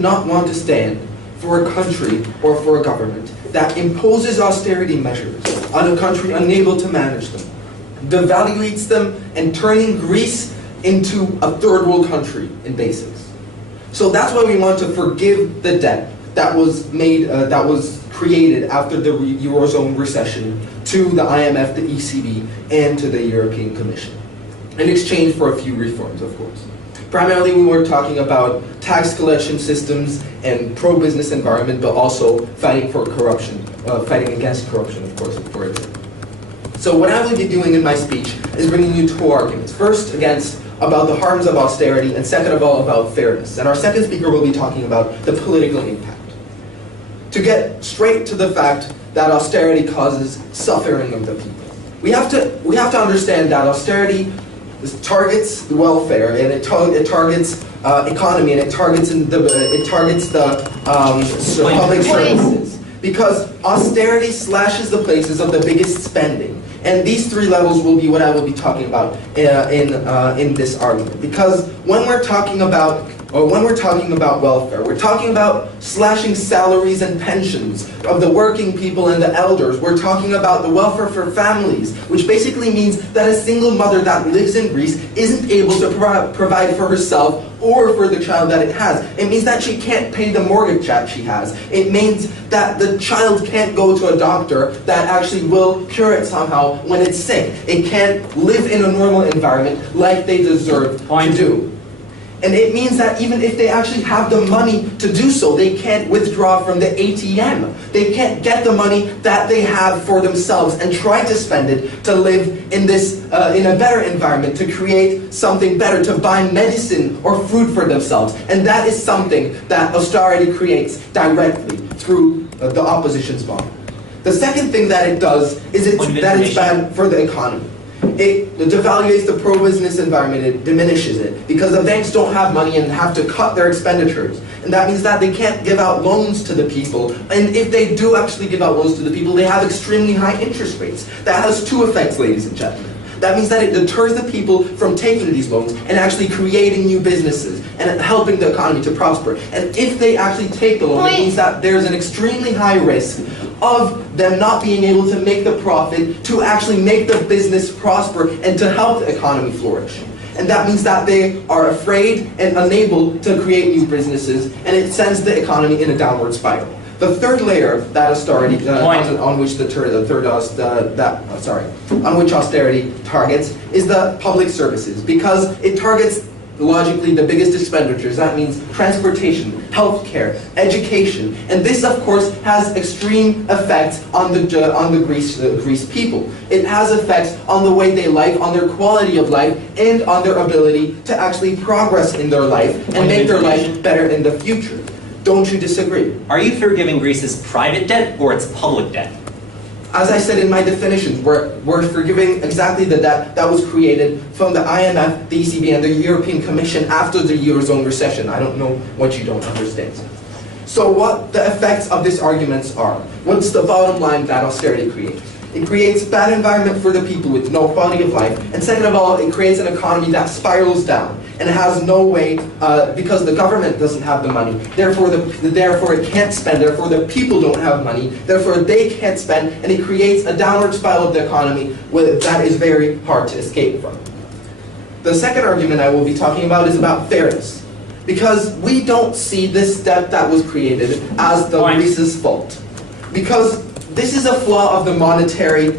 not want to stand for a country or for a government that imposes austerity measures on a country unable to manage them, devaluates them, and turning Greece into a third world country in basics. So that's why we want to forgive the debt that was created after the Eurozone recession to the IMF, the ECB, and to the European Commission, in exchange for a few reforms, of course. Primarily, we were talking about tax collection systems and pro-business environment, but also fighting for corruption, fighting against corruption, of course, for example. So what I will be doing in my speech is bringing you two arguments. First, about the harms of austerity, and second of all, about fairness. And our second speaker will be talking about the political impact. To get straight to the fact that austerity causes suffering of the people, we have to understand that austerity targets the welfare, and it targets economy, and it targets the public services, because austerity slashes the places of the biggest spending. And these three levels will be what I will be talking about in this argument. Because when we're talking about welfare, we're talking about slashing salaries and pensions of the working people and the elders. We're talking about the welfare for families, which basically means that a single mother that lives in Greece isn't able to provide for herself or for the child that it has. It means that she can't pay the mortgage that she has. It means that the child can't go to a doctor that actually will cure it somehow when it's sick. It can't live in a normal environment like they deserve to do. And it means that even if they actually have the money to do so, they can't withdraw from the ATM. They can't get the money that they have for themselves and try to spend it to live in a better environment, to create something better, to buy medicine or food for themselves. And that is something that austerity creates directly through the opposition's model. The second thing that it does is that it's bad for the economy. It devaluates the pro-business environment, it diminishes it, because the banks don't have money and have to cut their expenditures. And that means that they can't give out loans to the people. And if they do actually give out loans to the people, they have extremely high interest rates. That has two effects, ladies and gentlemen. That means that it deters the people from taking these loans and actually creating new businesses and helping the economy to prosper. And if they actually take the loan, it means that there's an extremely high risk of them not being able to make the profit to actually make the business prosper and to help the economy flourish. And that means that they are afraid and unable to create new businesses, and it sends the economy in a downward spiral. The third layer that austerity on which austerity targets is the public services, because it targets logically the biggest expenditures. That means transportation, healthcare, education, and this of course has extreme effects on the Greece people. It has effects on the way they live, on their quality of life, and on their ability to actually progress in their life and make their life better in the future. Don't you disagree? Are you forgiving Greece's private debt or its public debt? As I said in my definitions, we're forgiving exactly the debt that was created from the IMF, the ECB, and the European Commission after the Eurozone recession. I don't know what you don't understand. So what the effects of these arguments are? What's the bottom line that austerity creates? It creates a bad environment for the people with no quality of life. And second of all, it creates an economy that spirals down and has no way, because the government doesn't have the money. Therefore it can't spend. Therefore the people don't have money. Therefore they can't spend. And it creates a downward spiral of the economy that is very hard to escape from. The second argument I will be talking about is about fairness. Because we don't see this debt that was created as the Greece's fault. Because this is a flaw of the monetary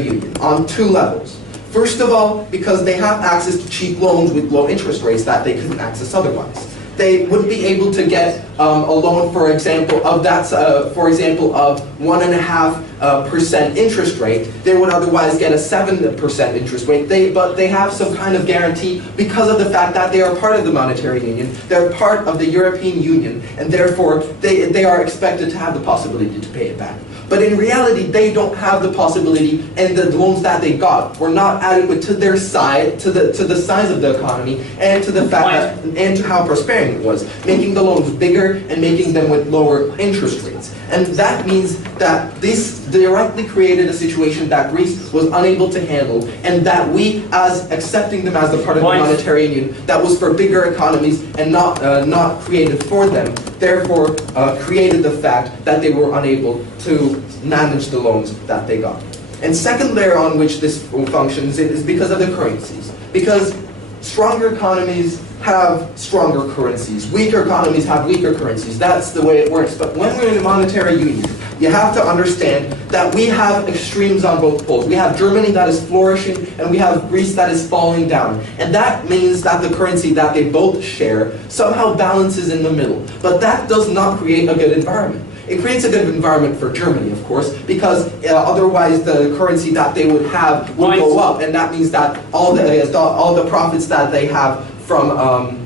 union on two levels. First of all, because they have access to cheap loans with low interest rates that they couldn't access otherwise. They wouldn't be able to get a loan, for example, of 1.5% interest rate. They would otherwise get a 7% interest rate. But they have some kind of guarantee because of the fact that they are part of the monetary union. They're part of the European Union, and therefore they are expected to have the possibility to pay it back. But in reality, they don't have the possibility, and the loans that they got were not adequate to their size, to the size of the economy, and to the fact and to how prosperity it was, making the loans bigger and making them with lower interest rates. And that means that this directly created a situation that Greece was unable to handle, and that we, as accepting them as the part of the monetary union, that was for bigger economies and not created for them, therefore created the fact that they were unable to manage the loans that they got. And second layer on which this functions is because of the currencies. Because stronger economies have stronger currencies. Weaker economies have weaker currencies. That's the way it works. But when we're in a monetary union, you have to understand that we have extremes on both poles. We have Germany that is flourishing, and we have Greece that is falling down. And that means that the currency that they both share somehow balances in the middle. But that does not create a good environment. It creates a good environment for Germany, of course, because otherwise the currency that they would have would go up, and that means that all the profits that they have from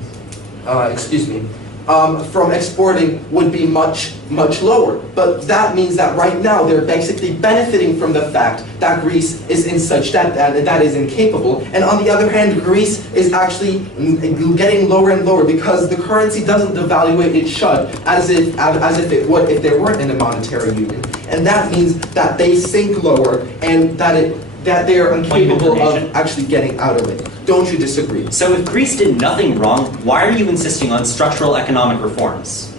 from exporting would be much lower. But that means that right now they're basically benefiting from the fact that Greece is in such debt that is incapable. And on the other hand, Greece is actually getting lower and lower because the currency doesn't devaluate it should, as if it would if they weren't in a monetary union. And that means that they sink lower and that they are incapable of actually getting out of it. Don't you disagree? So if Greece did nothing wrong, why are you insisting on structural economic reforms?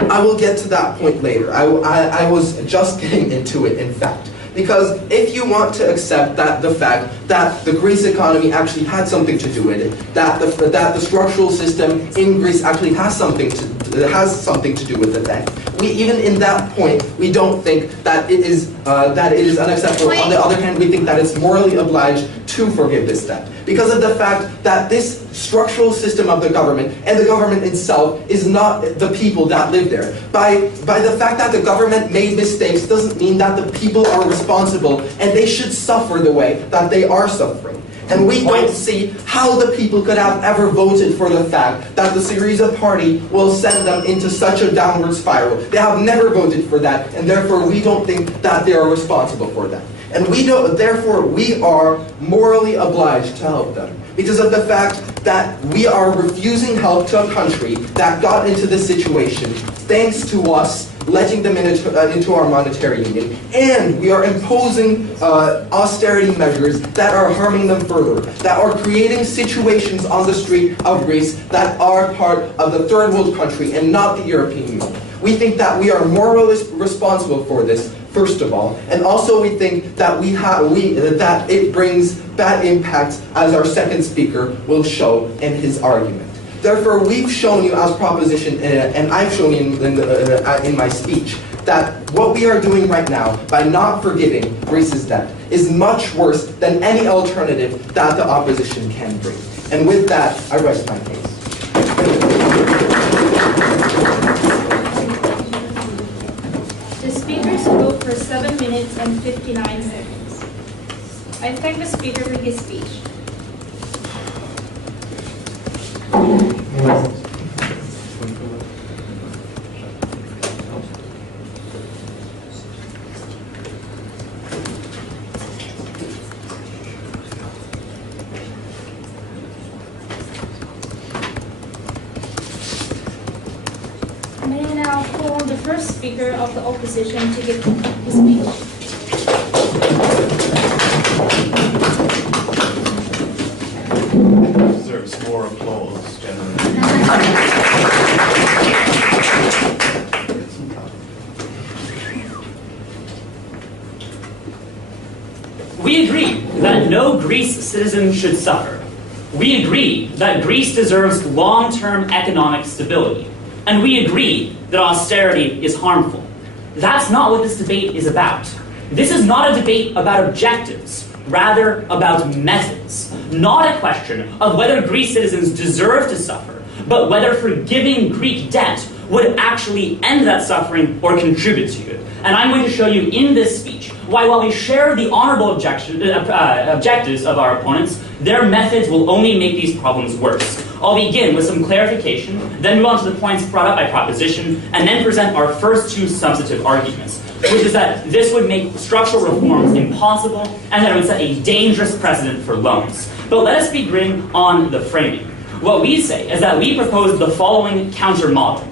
I will get to that point later. I was just getting into it, in fact. Because if you want to accept that the fact that the Greece economy actually had something to do with it, that the structural system in Greece actually has something to do with it, then even in that point, we don't think that it is unacceptable. On the other hand, we think that it's morally obliged to forgive this debt because of the fact that this structural system of the government and the government itself is not the people that live there. By the fact that the government made mistakes doesn't mean that the people are responsible and they should suffer the way that they are suffering. And we don't see how the people could have ever voted for the fact that the Syriza party will send them into such a downward spiral. They have never voted for that, and therefore we don't think that they are responsible for that. And therefore we are morally obliged to help them because of the fact that we are refusing help to a country that got into this situation thanks to us letting them into our monetary union, and we are imposing austerity measures that are harming them further, that are creating situations on the street of Greece that are part of the third world country and not the European Union. We think that we are morally responsible for this, first of all, and also we think that that it brings bad impacts, as our second speaker will show in his argument. Therefore, we've shown you as proposition, and I've shown you in my speech, that what we are doing right now by not forgiving Greece's debt is much worse than any alternative that the opposition can bring. And with that, I rest my case. The speaker spoke for 7 minutes and 59 seconds. I thank the speaker for his speech. May I now call the first speaker of the opposition to give his speech. Deserves more applause, generally. We agree that no Greece citizen should suffer. We agree that Greece deserves long-term economic stability. And we agree that austerity is harmful. That's not what this debate is about. This is not a debate about objectives, rather about methods. Not a question of whether Greece citizens deserve to suffer, but whether forgiving Greek debt would actually end that suffering or contribute to it. And I'm going to show you in this speech why, while we share the honorable objectives of our opponents, their methods will only make these problems worse. I'll begin with some clarification, then move on to the points brought up by proposition, and then present our first two substantive arguments, which is that this would make structural reforms impossible and that it would set a dangerous precedent for loans. But let us begin on the framing. What we say is that we propose the following counter model.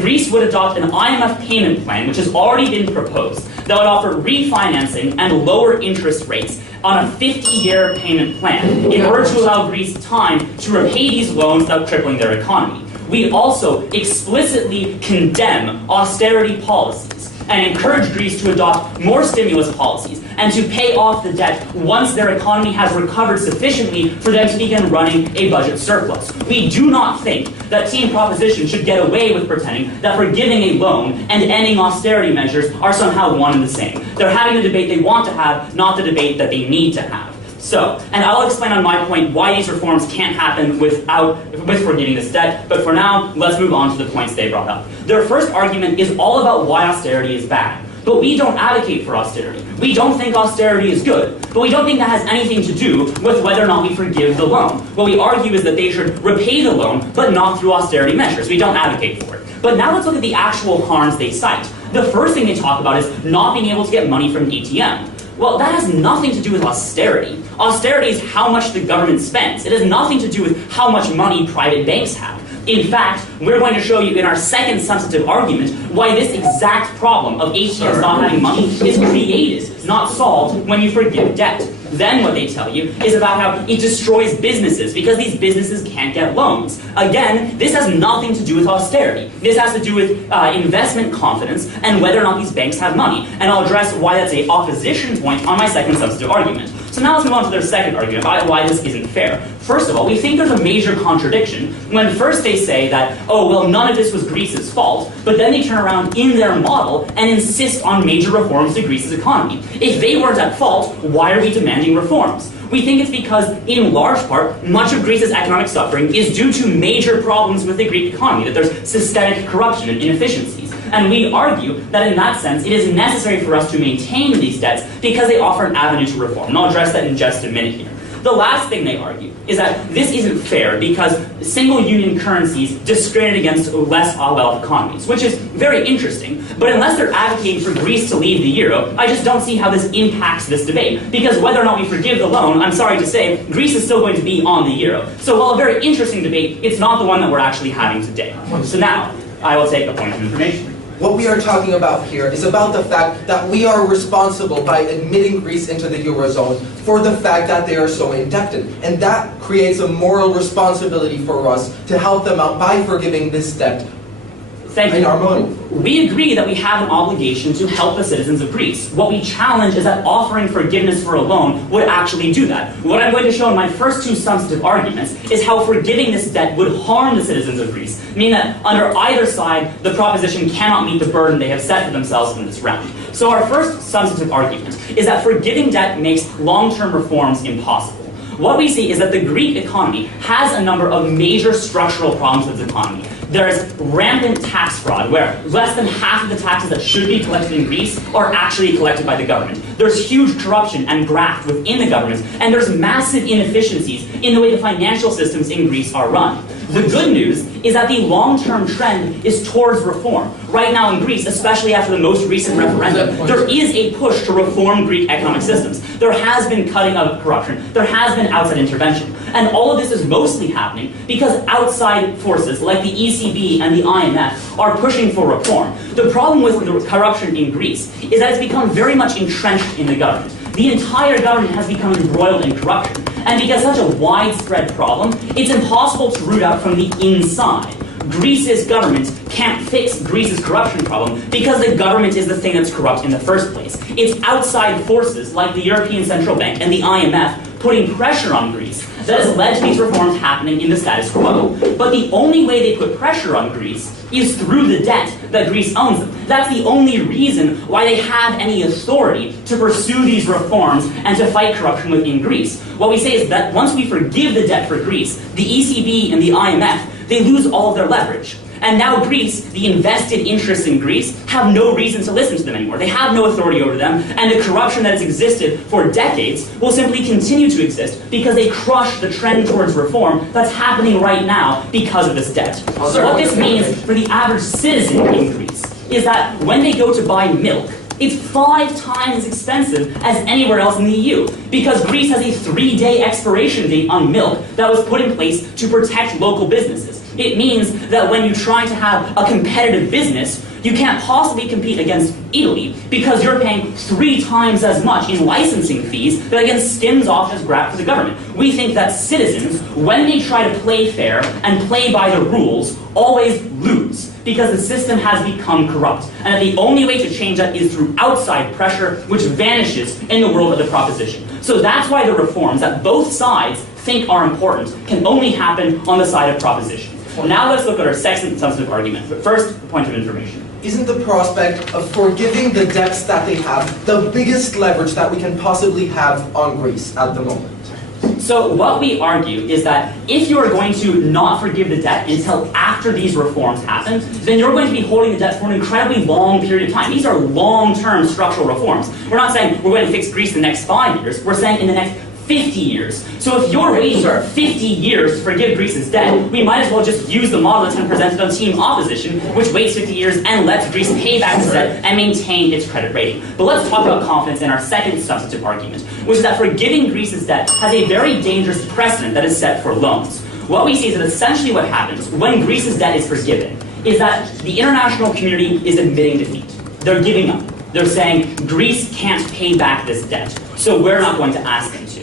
Greece would adopt an IMF payment plan, which has already been proposed, that would offer refinancing and lower interest rates on a 50-year payment plan in order to allow Greece time to repay these loans without crippling their economy. We also explicitly condemn austerity policies and encourage Greece to adopt more stimulus policies and to pay off the debt once their economy has recovered sufficiently for them to begin running a budget surplus. We do not think that Team Proposition should get away with pretending that forgiving a loan and ending austerity measures are somehow one and the same. They're having the debate they want to have, not the debate that they need to have. So, and I'll explain on my point why these reforms can't happen with forgiving this debt, but for now, let's move on to the points they brought up. Their first argument is all about why austerity is bad. But we don't advocate for austerity. We don't think austerity is good. But we don't think that has anything to do with whether or not we forgive the loan. What we argue is that they should repay the loan, but not through austerity measures. We don't advocate for it. But now let's look at the actual harms they cite. The first thing they talk about is not being able to get money from an ATM. Well, that has nothing to do with austerity. Austerity is how much the government spends. It has nothing to do with how much money private banks have. In fact, we're going to show you in our second substantive argument why this exact problem of ATMs not having money is created, not solved, when you forgive debt. Then what they tell you is about how it destroys businesses because these businesses can't get loans. Again, this has nothing to do with austerity. This has to do with investment confidence and whether or not these banks have money. And I'll address why that's an opposition point on my second substantive argument. So now let's move on to their second argument about why this isn't fair. First of all, we think there's a major contradiction when first they say that, oh, well, none of this was Greece's fault, but then they turn around in their model and insist on major reforms to Greece's economy. If they weren't at fault, why are we demanding reforms? We think it's because, in large part, much of Greece's economic suffering is due to major problems with the Greek economy, that there's systemic corruption and inefficiencies. And we argue that in that sense, it is necessary for us to maintain these debts because they offer an avenue to reform. And I'll address that in just a minute here. The last thing they argue is that this isn't fair because single union currencies discriminate against less well-off economies, which is very interesting. But unless they're advocating for Greece to leave the euro, I just don't see how this impacts this debate. Because whether or not we forgive the loan, I'm sorry to say, Greece is still going to be on the euro. So while a very interesting debate, it's not the one that we're actually having today. So now, I will take a point of information. What we are talking about here is about the fact that we are responsible by admitting Greece into the Eurozone for the fact that they are so indebted. And that creates a moral responsibility for us to help them out by forgiving this debt. Thank you. In our money. We agree that we have an obligation to help the citizens of Greece. What we challenge is that offering forgiveness for a loan would actually do that. What I'm going to show in my first two substantive arguments is how forgiving this debt would harm the citizens of Greece, meaning that under either side, the proposition cannot meet the burden they have set for themselves in this round. So our first substantive argument is that forgiving debt makes long-term reforms impossible. What we see is that the Greek economy has a number of major structural problems with its economy. There is rampant tax fraud, where less than half of the taxes that should be collected in Greece are actually collected by the government. There's huge corruption and graft within the government, and there's massive inefficiencies in the way the financial systems in Greece are run. The good news is that the long-term trend is towards reform. Right now in Greece, especially after the most recent referendum, there is a push to reform Greek economic systems. There has been cutting of corruption. There has been outside intervention. And all of this is mostly happening because outside forces like the ECB and the IMF are pushing for reform. The problem with the corruption in Greece is that it's become very much entrenched in the government. The entire government has become embroiled in corruption. And because such a widespread problem, it's impossible to root out from the inside. Greece's government can't fix Greece's corruption problem because the government is the thing that's corrupt in the first place. It's outside forces like the European Central Bank and the IMF putting pressure on Greece that has led to these reforms happening in the status quo. But the only way they put pressure on Greece is through the debt that Greece owns them. That's the only reason why they have any authority to pursue these reforms and to fight corruption within Greece. What we say is that once we forgive the debt for Greece, the ECB and the IMF, they lose all of their leverage. And now Greece, the invested interests in Greece, have no reason to listen to them anymore. They have no authority over them, and the corruption that has existed for decades will simply continue to exist because they crush the trend towards reform that's happening right now because of this debt. So what this means for the average citizen in Greece is that when they go to buy milk, it's 5 times as expensive as anywhere else in the EU because Greece has a 3-day expiration date on milk that was put in place to protect local businesses. It means that when you try to have a competitive business, you can't possibly compete against Italy because you're paying 3 times as much in licensing fees that again skims off as grab for the government. We think that citizens, when they try to play fair and play by the rules, always lose because the system has become corrupt. And that the only way to change that is through outside pressure, which vanishes in the world of the proposition. So that's why the reforms that both sides think are important can only happen on the side of proposition. Now let's look at our second substantive argument. But first, the point of information. Isn't the prospect of forgiving the debts that they have the biggest leverage that we can possibly have on Greece at the moment? So what we argue is that if you are going to not forgive the debt until after these reforms happen, then you're going to be holding the debt for an incredibly long period of time. These are long-term structural reforms. We're not saying we're going to fix Greece in the next 5 years. We're saying in the next 50 years. So if you're waiting for 50 years to forgive Greece's debt, we might as well just use the model that's been presented on Team Opposition, which waits 50 years and lets Greece pay back its debt and maintain its credit rating. But let's talk about confidence in our second substantive argument, which is that forgiving Greece's debt has a very dangerous precedent that is set for loans. What we see is that essentially what happens when Greece's debt is forgiven is that the international community is admitting defeat. They're giving up. They're saying Greece can't pay back this debt, so we're not going to ask them to.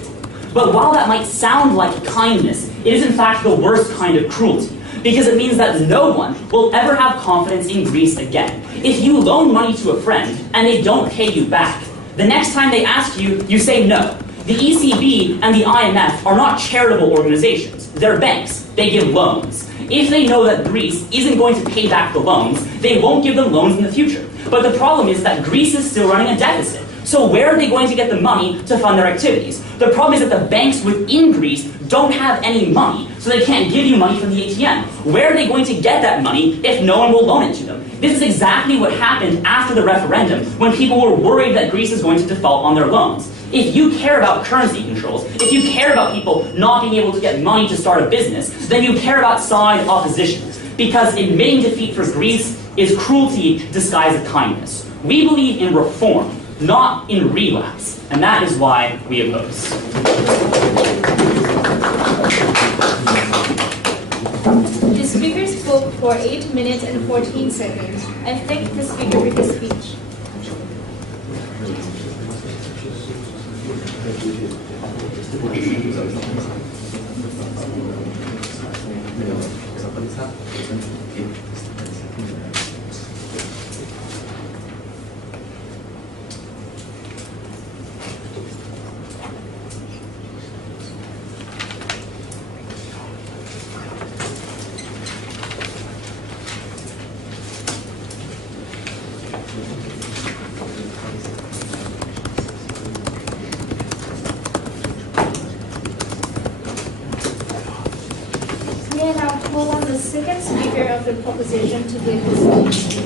But while that might sound like kindness, it is in fact the worst kind of cruelty, because it means that no one will ever have confidence in Greece again. If you loan money to a friend and they don't pay you back, the next time they ask you, you say no. The ECB and the IMF are not charitable organizations. They're banks. They give loans. If they know that Greece isn't going to pay back the loans, they won't give them loans in the future. But the problem is that Greece is still running a deficit. So where are they going to get the money to fund their activities? The problem is that the banks within Greece don't have any money, so they can't give you money from the ATM. Where are they going to get that money if no one will loan it to them? This is exactly what happened after the referendum, when people were worried that Greece is going to default on their loans. If you care about currency controls, if you care about people not being able to get money to start a business, then you care about side opposition. Because admitting defeat for Greece is cruelty disguised as kindness. We believe in reform, not in relapse, and that is why we oppose. The speaker spoke for 8 minutes and 14 seconds. I thank the speaker for his speech. We now call on the second speaker of the proposition to give his speech.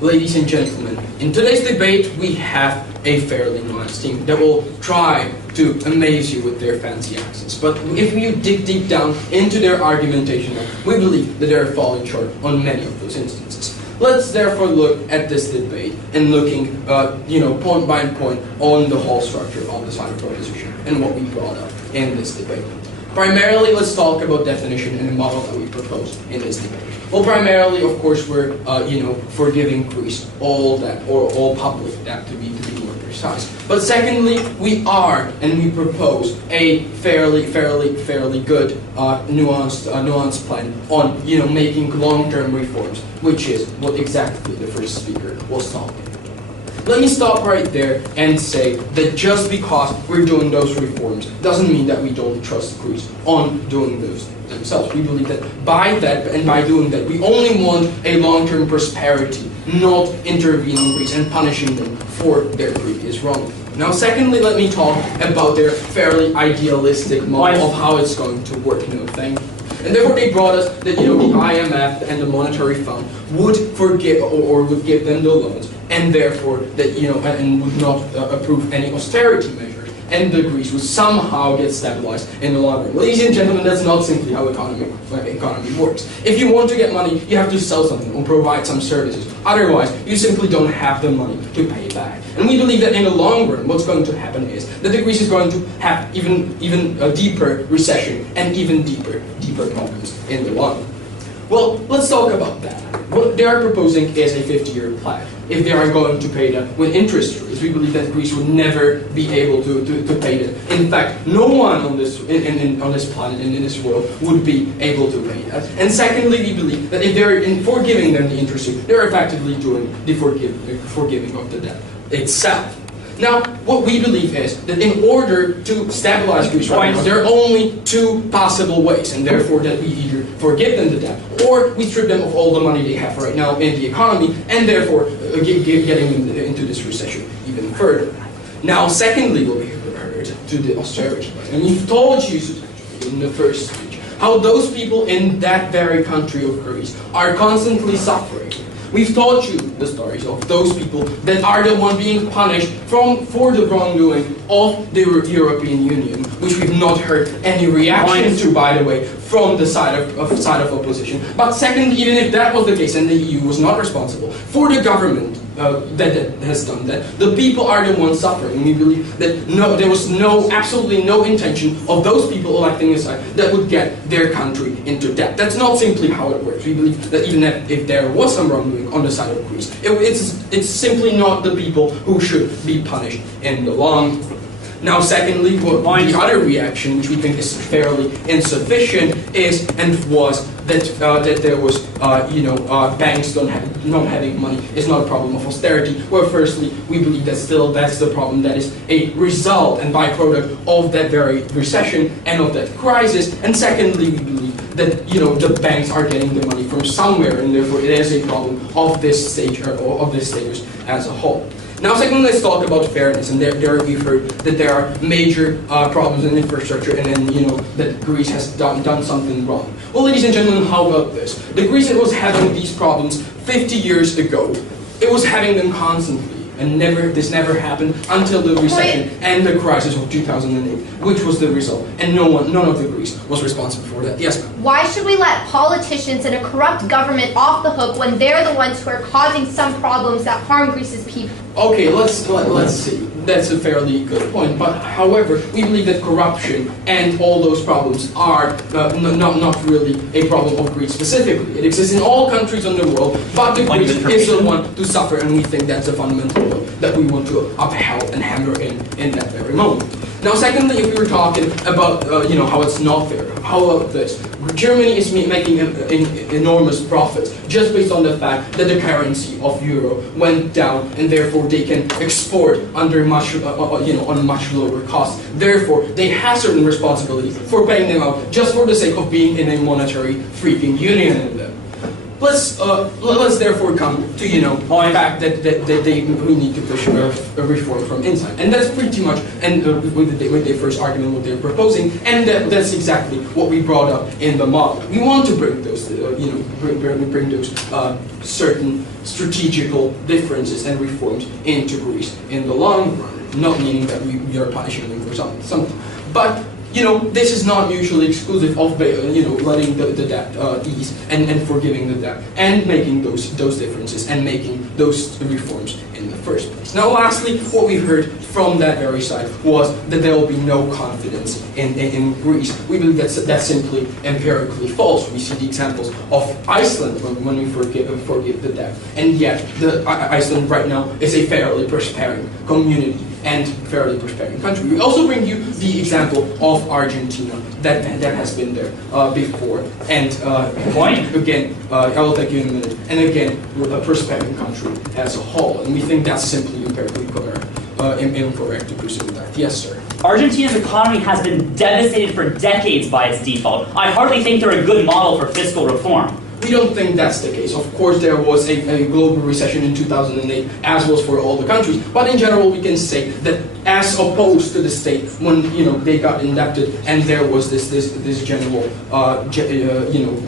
Ladies and gentlemen, in today's debate we have a fairly nuanced team that will try to amaze you with their fancy accents. But if you dig deep down into their argumentation, we believe that they're falling short on many of those instances. Let's therefore look at this debate and looking, point by point on the whole structure of the side of proposition and what we brought up in this debate. Primarily, let's talk about definition and the model that we propose in this debate. Well, primarily, of course, we're, forgiving Greece all debt, or all public debt to be more precise. But secondly, we are, and we propose a fairly good, nuanced plan on, making long-term reforms, which is what exactly the first speaker was talking. Let me stop right there and say that just because we're doing those reforms doesn't mean that we don't trust Greece on doing those themselves. We believe that by doing that, we only want a long-term prosperity, not intervening Greece and punishing them for their previous wrongdoing. Now, secondly, let me talk about their fairly idealistic model of how it's going to work. Thing. And therefore, they brought us that the IMF and the Monetary Fund would forgive or would give them the loans, and therefore that and would not approve any austerity measures. and the Greece would somehow get stabilized in the long run. Ladies and gentlemen, that's not simply how economy works. If you want to get money, you have to sell something or provide some services. Otherwise, you simply don't have the money to pay back. And we believe that in the long run, what's going to happen is that the Greece is going to have even a deeper recession and even deeper problems in the long run. Well, let's talk about that. What they are proposing is a 50-year plan. If they are going to pay that with interest rates, we believe that Greece would never be able to pay that. In fact, no one on this on this planet and in this world would be able to pay that. And secondly, we believe that if they're forgiving them the interest rate, they're effectively doing the forgiving of the debt itself. Now, what we believe is that in order to stabilize Greece right now, there are only two possible ways, and therefore that we either forgive them the debt, or we strip them of all the money they have right now in the economy, and therefore getting them into this recession even further. Now, secondly, what we heard to the austerity, and we've told you in the first speech how those people in that very country of Greece are constantly suffering. We've taught you the stories of those people that are the ones being punished for the wrongdoing of the European Union, which we've not heard any reaction to, by the way, from the side of opposition. But secondly, even if that was the case and the EU was not responsible for the government that has done that, the people are the ones suffering. We believe that there was absolutely no intention of those people electing a side that would get their country into debt. That's not simply how it works. We believe that even if there was some wrongdoing on the side of Greece, it's simply not the people who should be punished in the long run. Now, secondly, the other reaction, which we think is fairly insufficient, is and was that there was, banks not having money is not a problem of austerity. Well, firstly, we believe that still that's the problem that is a result and byproduct of that very recession and of that crisis. And secondly, we believe that the banks are getting the money from somewhere, and therefore it is a problem of this stage or of this status as a whole. Now, secondly, let's talk about fairness. And there we've heard that there are major problems in infrastructure, and then that Greece has done something wrong. Well, ladies and gentlemen, how about this? The Greece that was having these problems 50 years ago, it was having them constantly. And this never happened until the recession and the crisis of 2008, which was the result. And none of the Greece was responsible for that. Yes, ma'am. Why should we let politicians and a corrupt government off the hook when they're the ones who are causing some problems that harm Greece's people? Okay, let's see. That's a fairly good point. But however, we believe that corruption and all those problems are not really a problem of Greece specifically. It exists in all countries in the world, but the Greece is the one to suffer, and we think that's a fundamental law that we want to uphold and hammer in that very moment. Now, secondly, if we were talking about how it's not fair, how about this? Germany is making enormous profits just based on the fact that the currency of euro went down, and therefore they can export under on much lower costs. Therefore, they have certain responsibility for paying them out just for the sake of being in a monetary freaking union in them. Let's therefore come to the fact that we need to push a reform from inside, and that's pretty much with their first argument what they're proposing, and that's exactly what we brought up in the model. We want to bring those bring those certain strategical differences and reforms into Greece in the long run, not meaning that we are punishing them for something, but. This is not mutually exclusive of letting the debt ease and forgiving the debt and making those differences and making those reforms in the first place. Now, lastly, what we heard from that very side was that there will be no confidence in Greece. We believe that's simply empirically false. We see the examples of Iceland when we forgive the debt, and yet Iceland right now is a fairly prospering community and fairly prospering country. We also bring you the example of Argentina that has been there before, and again, I will take you in a minute, and again, a prospering country as a whole, and we think that's simply empirically incorrect to presume that. Yes, sir. Argentina's economy has been devastated for decades by its default. I hardly think they're a good model for fiscal reform. We don't think that's the case. Of course, there was a global recession in 2008, as was for all the countries. But in general, we can say that as opposed to the state when they got indebted and there was this general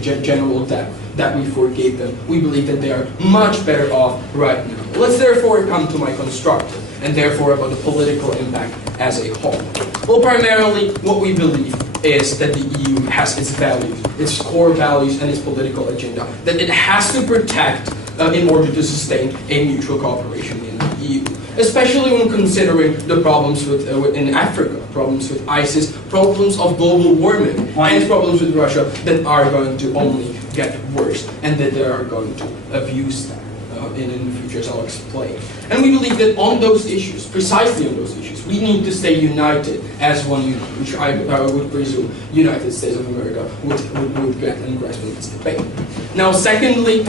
general debt that we forgave them, we believe that they are much better off right now. Let's therefore come to my constructive and therefore about the political impact as a whole. Well, primarily what we believe is that the EU has its values, its core values and its political agenda that it has to protect in order to sustain a mutual cooperation in the EU. Especially when considering the problems in Africa, problems with ISIS, problems of global warming, and problems with Russia that are going to only get worse and that they are going to abuse that in the future, as I'll explain. And we believe that on those issues, precisely on those issues, we need to stay united as one unit, which I would presume United States of America would get and grasp in this debate. Now, secondly,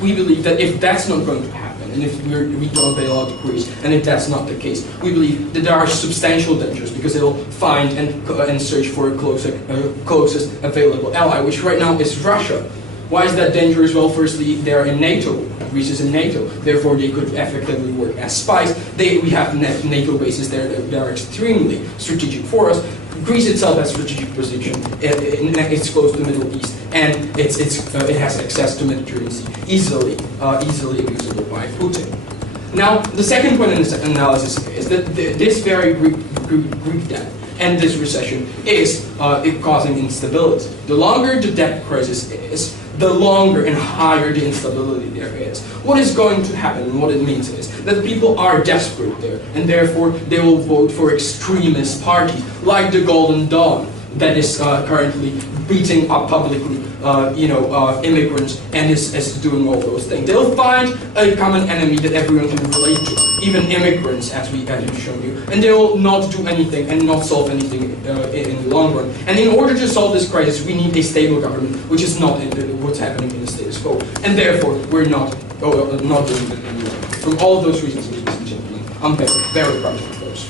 we believe that if that's not going to happen, and if we don't bail out Greece, and if that's not the case, we believe that there are substantial dangers because it'll find and search for a closest available ally, which right now is Russia. Why is that dangerous? Well, firstly, they're in NATO. Greece is in NATO. Therefore, they could effectively work as spies. We have NATO bases there that are extremely strategic for us. Greece itself has strategic position. It's close to the Middle East, and it has access to Mediterranean Sea, easily usable by Putin. Now, the second point in this analysis is that this very Greek debt and this recession is causing instability. The longer the debt crisis is, the longer and higher the instability there is. What is going to happen and what it means is that people are desperate there, and therefore they will vote for extremist parties like the Golden Dawn that is currently beating up publicly immigrants and is doing all those things. They'll find a common enemy that everyone can relate to, even immigrants, as we have shown you, and they will not do anything and not solve anything in the long run. And in order to solve this crisis, we need a stable government, which is not what's happening in the status quo, and therefore we're not doing that anymore. From all of those reasons, ladies and gentlemen, I'm very, very proud of those.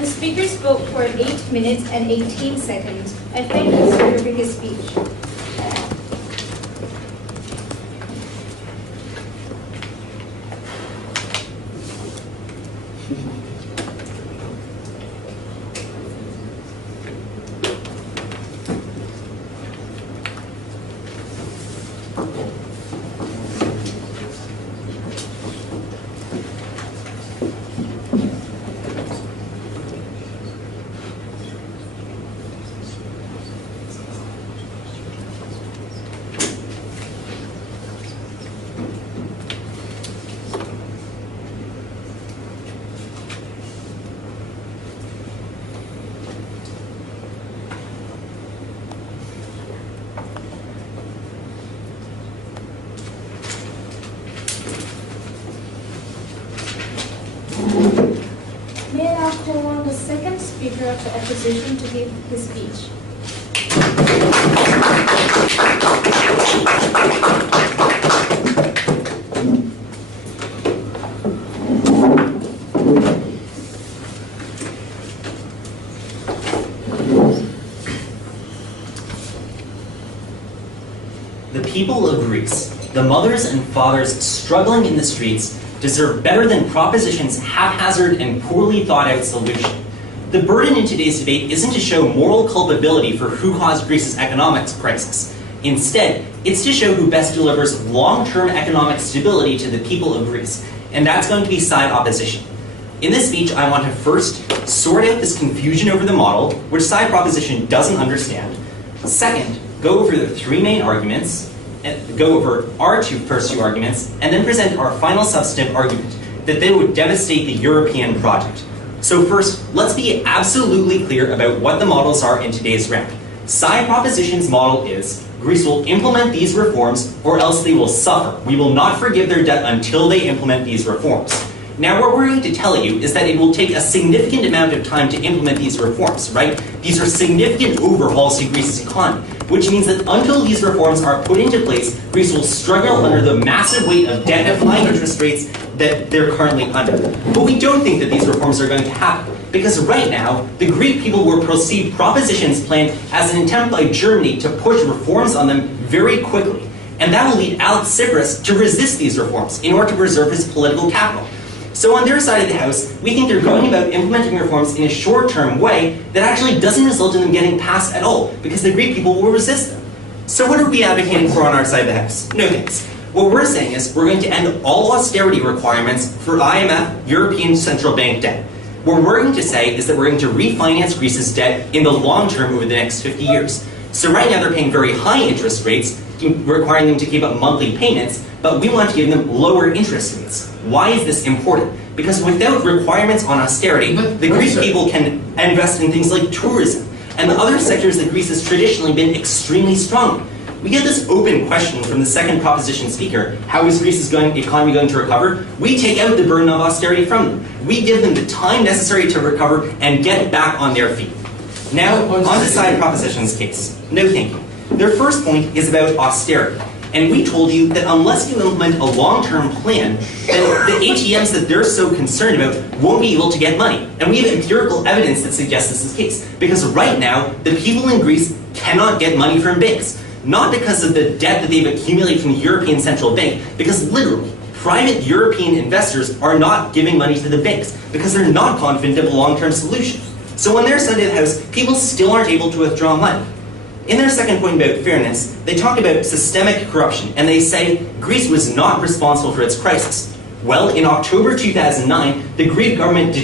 The speaker spoke for 8 minutes and 18 seconds. I thank the speaker for his speech. May I now call on the second speaker of the opposition to give his speech. The people of Greece, the mothers and fathers struggling in the streets, deserve better than propositions' haphazard and poorly thought out solution. The burden in today's debate isn't to show moral culpability for who caused Greece's economic crisis. Instead, it's to show who best delivers long-term economic stability to the people of Greece, and that's going to be side opposition. In this speech, I want to first sort out this confusion over the model, which side proposition doesn't understand. Second, go over the three main arguments, and go over our first two arguments, and then present our final substantive argument, that they would devastate the European project. So first, let's be absolutely clear about what the models are in today's round. Side proposition's model is, Greece will implement these reforms, or else they will suffer. We will not forgive their debt until they implement these reforms. Now, what we're going to tell you is that it will take a significant amount of time to implement these reforms, right? These are significant overhauls to Greece's economy, which means that until these reforms are put into place, Greece will struggle under the massive weight of debt and high interest rates that they're currently under. But we don't think that these reforms are going to happen, because right now, the Greek people will perceive propositions planned as an attempt by Germany to push reforms on them very quickly. And that will lead Alex Tsipras to resist these reforms in order to preserve his political capital. So on their side of the house, we think they're going about implementing reforms in a short-term way that actually doesn't result in them getting passed at all, because the Greek people will resist them. So what are we advocating for on our side of the house? No thanks. What we're saying is we're going to end all austerity requirements for IMF, European Central Bank debt. What we're going to say is that we're going to refinance Greece's debt in the long term over the next 50 years. So right now they're paying very high interest rates, requiring them to keep up monthly payments, but we want to give them lower interest rates. Why is this important? Because without requirements on austerity, the Greek people can invest in things like tourism and the other sectors that Greece has traditionally been extremely strong in. We get this open question from the second proposition speaker, how is Greece's economy going to recover? We take out the burden of austerity from them. We give them the time necessary to recover and get back on their feet. Now, on the side proposition's case. No thank you. Their first point is about austerity. And we told you that unless you implement a long-term plan, then the ATMs that they're so concerned about won't be able to get money. And we have empirical evidence that suggests this is the case. Because right now, the people in Greece cannot get money from banks. Not because of the debt that they've accumulated from the European Central Bank, because literally, private European investors are not giving money to the banks because they're not confident of a long-term solution. So on their side of the house, people still aren't able to withdraw money. In their second point about fairness, they talk about systemic corruption, and they say Greece was not responsible for its crisis. Well, in October 2009, the Greek government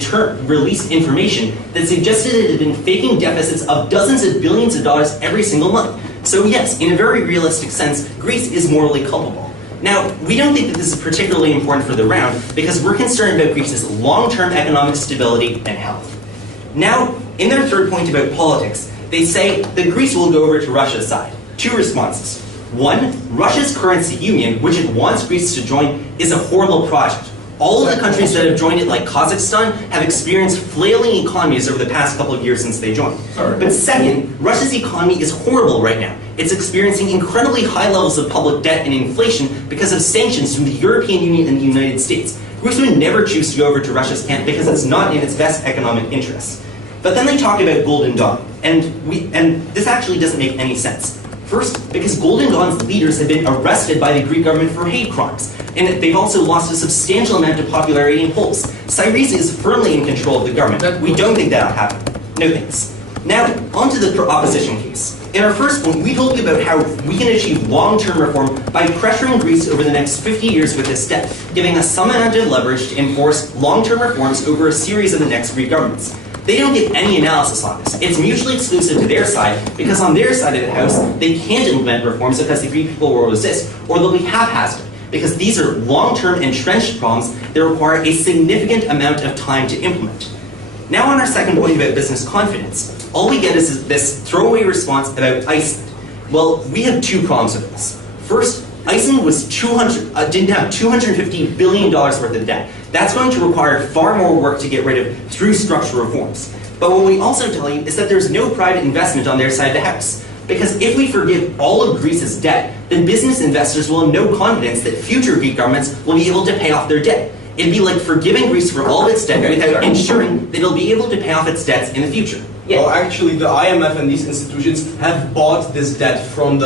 released information that suggested it had been faking deficits of dozens of billions of dollars every single month. So yes, in a very realistic sense, Greece is morally culpable. Now, we don't think that this is particularly important for the round because we're concerned about Greece's long-term economic stability and health. Now, in their third point about politics, they say that Greece will go over to Russia's side. Two responses. One, Russia's currency union, which it wants Greece to join, is a horrible project. All of the countries that have joined it, like Kazakhstan, have experienced flailing economies over the past couple of years since they joined. But second, Russia's economy is horrible right now. It's experiencing incredibly high levels of public debt and inflation because of sanctions from the European Union and the United States. Greece would never choose to go over to Russia's camp because it's not in its best economic interests. But then they talk about Golden Dawn, and this actually doesn't make any sense. First, because Golden Dawn's leaders have been arrested by the Greek government for hate crimes, and they've also lost a substantial amount of popularity in polls. Syriza is firmly in control of the government. We don't think that'll happen. No thanks. Now, on to the opposition case. In our first point, we told you about how we can achieve long-term reform by pressuring Greece over the next 50 years with this debt, giving us some amount of leverage to enforce long-term reforms over a series of the next Greek governments. They don't give any analysis on this. It's mutually exclusive to their side, because on their side of the house, they can't implement reforms because the Greek people will resist, or they'll be haphazard, because these are long-term entrenched problems that require a significant amount of time to implement. Now on our second point about business confidence, all we get is this throwaway response about Iceland. Well, we have two problems with this. First, Iceland was didn't have $250 billion worth of debt. That's going to require far more work to get rid of through structural reforms. But what we also tell you is that there's no private investment on their side of the house. Because if we forgive all of Greece's debt, then business investors will have no confidence that future Greek governments will be able to pay off their debt. It'd be like forgiving Greece for all of its debt without ensuring that it'll be able to pay off its debts in the future. Yeah. Well, actually, the IMF and these institutions have bought this debt from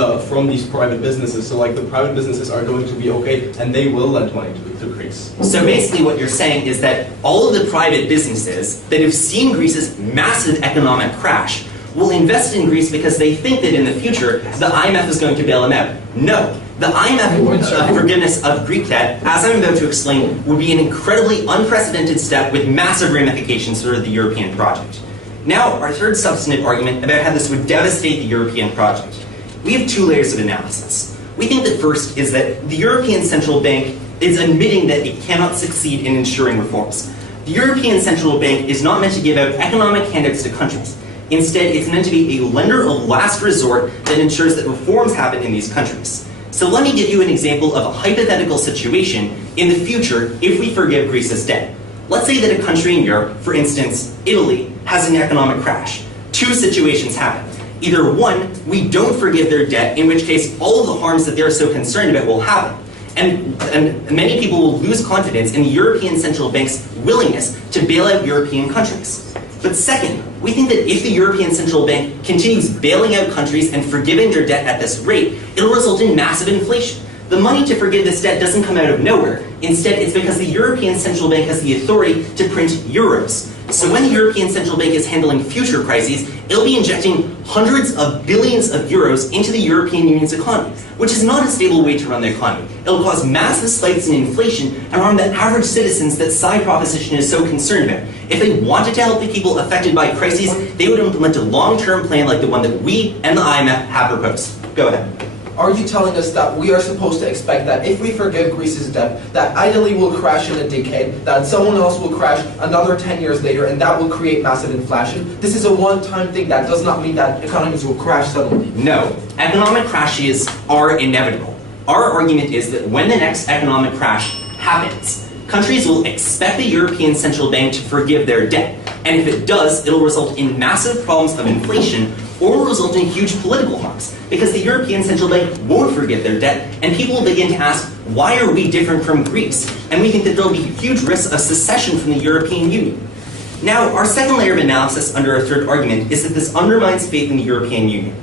these private businesses. So, like, the private businesses are going to be okay, and they will lend money to Greece. So basically what you're saying is that all of the private businesses that have seen Greece's massive economic crash will invest in Greece because they think that in the future, the IMF is going to bail them out. No. The IMF forgiveness of Greek debt, as I'm about to explain, would be an incredibly unprecedented step with massive ramifications for the European project. Now, our third substantive argument about how this would devastate the European project. We have two layers of analysis. We think that first is that the European Central Bank is admitting that it cannot succeed in ensuring reforms. The European Central Bank is not meant to give out economic handouts to countries. Instead, it's meant to be a lender of last resort that ensures that reforms happen in these countries. So let me give you an example of a hypothetical situation in the future if we forgive Greece's debt. Let's say that a country in Europe, for instance, Italy, has an economic crash. Two situations happen. Either one, we don't forgive their debt, in which case all of the harms that they're so concerned about will happen. And many people will lose confidence in the European Central Bank's willingness to bail out European countries. But second, we think that if the European Central Bank continues bailing out countries and forgiving their debt at this rate, it'll result in massive inflation. The money to forgive this debt doesn't come out of nowhere. Instead, it's because the European Central Bank has the authority to print euros. So when the European Central Bank is handling future crises, it'll be injecting hundreds of billions of euros into the European Union's economy, which is not a stable way to run the economy. It'll cause massive spikes in inflation and harm the average citizens that side proposition is so concerned about. If they wanted to help the people affected by crises, they would implement a long-term plan like the one that we and the IMF have proposed. Go ahead. Are you telling us that we are supposed to expect that if we forgive Greece's debt, that Italy will crash in a decade, that someone else will crash another 10 years later, and that will create massive inflation? This is a one-time thing. That does not mean that economies will crash suddenly. No. Economic crashes are inevitable. Our argument is that when the next economic crash happens, countries will expect the European Central Bank to forgive their debt. And if it does, it'll result in massive problems of inflation or will result in huge political harms, because the European Central Bank won't forgive their debt, and people will begin to ask, why are we different from Greece? And we think that there'll be huge risks of secession from the European Union. Now, our second layer of analysis under our third argument is that this undermines faith in the European Union.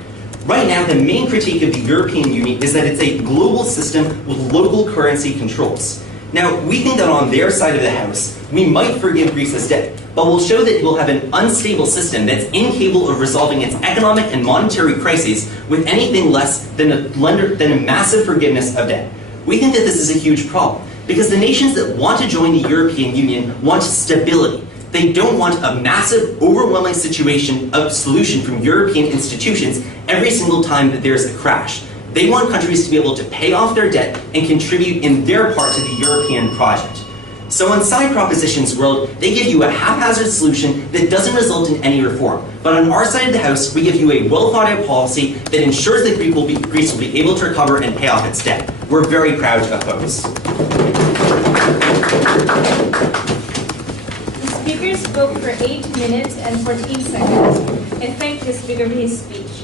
Right now, the main critique of the European Union is that it's a global system with local currency controls. Now, we think that on their side of the house, we might forgive Greece's debt, but we'll show that it will have an unstable system that's incapable of resolving its economic and monetary crises with anything less than a massive forgiveness of debt. We think that this is a huge problem, because the nations that want to join the European Union want stability. They don't want a massive, overwhelming solution from European institutions every single time that there's a crash. They want countries to be able to pay off their debt and contribute in their part to the European project. So in side proposition's world, they give you a haphazard solution that doesn't result in any reform. But on our side of the house, we give you a well-thought-out policy that ensures that Greece will be able to recover and pay off its debt. We're very proud to oppose. The speaker spoke for 8 minutes and 14 seconds. I thank the speaker for his speech.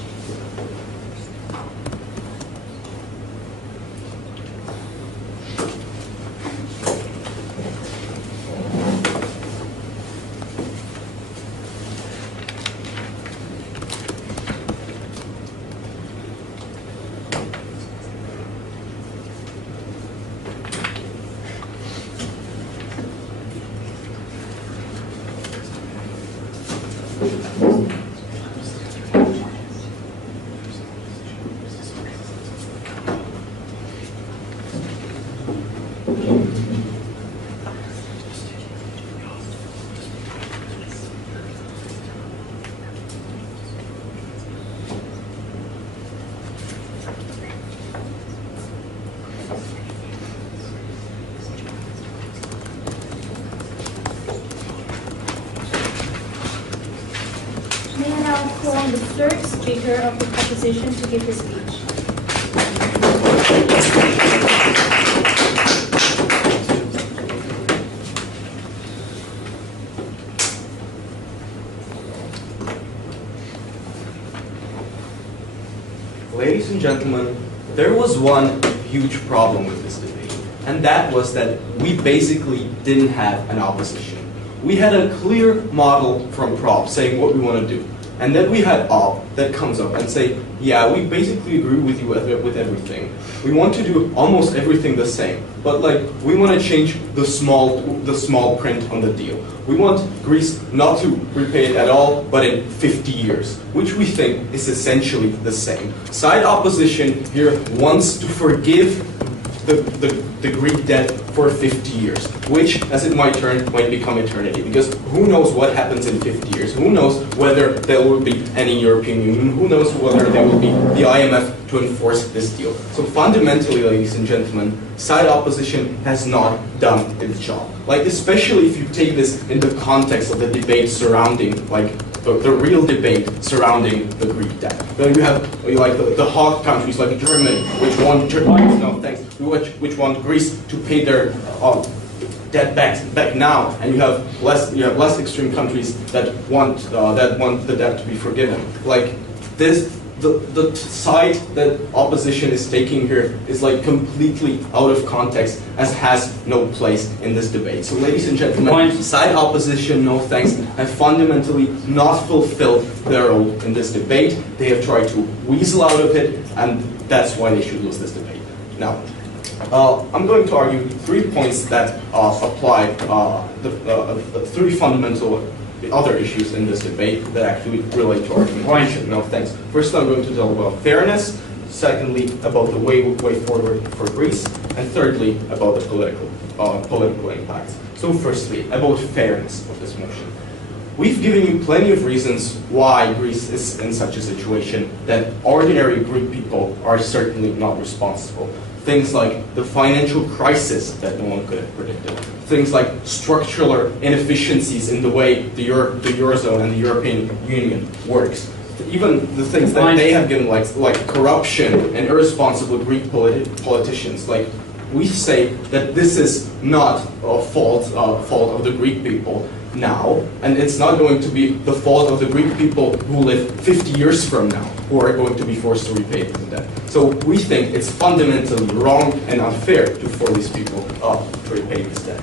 May I now call on the third speaker of the proposition to give his speech. Ladies and gentlemen, there was one huge problem with this debate, and that was that we basically didn't have an opposition. We had a clear model from prop saying what we want to do. And then we had op that comes up and say, yeah, we basically agree with you with everything. We want to do almost everything the same, but like we want to change the small print on the deal. We want Greece not to repay it at all, but in 50 years, which we think is essentially the same. Side opposition here wants to forgive the Greek debt for 50 years, which, as it might turn, might become eternity. Because who knows what happens in 50 years? Who knows whether there will be any European Union? Who knows whether there will be the IMF to enforce this deal? So fundamentally, ladies and gentlemen, side opposition has not done its job. Like, especially if you take this in the context of the debate surrounding, like, the real debate surrounding the Greek debt. You have like the hot countries like Germany, which want which want Greece to pay their debt back now, and you have less extreme countries that want the debt to be forgiven. Like this, the side that opposition is taking here is like completely out of context, as has no place in this debate. So, ladies and gentlemen, side opposition, no thanks, have fundamentally not fulfilled their role in this debate. They have tried to weasel out of it, and that's why they should lose this debate. Now, I'm going to argue 3 points that apply, the 3 fundamental other issues in this debate that actually relate to argumentation. No thanks. First, I'm going to talk about fairness. Secondly, about the way forward for Greece. And thirdly, about the political impacts. So firstly, about fairness of this motion. We've given you plenty of reasons why Greece is in such a situation that ordinary Greek people are certainly not responsible. Things like the financial crisis that no one could have predicted. Things like structural inefficiencies in the way the Eurozone and the European Union works. Even the things that they have given, like corruption and irresponsible Greek politicians. Like, we say that this is not a fault of the Greek people now, and it's not going to be the fault of the Greek people who live 50 years from now, who are going to be forced to repay the debt. So we think it's fundamentally wrong and unfair to force these people to repay this debt.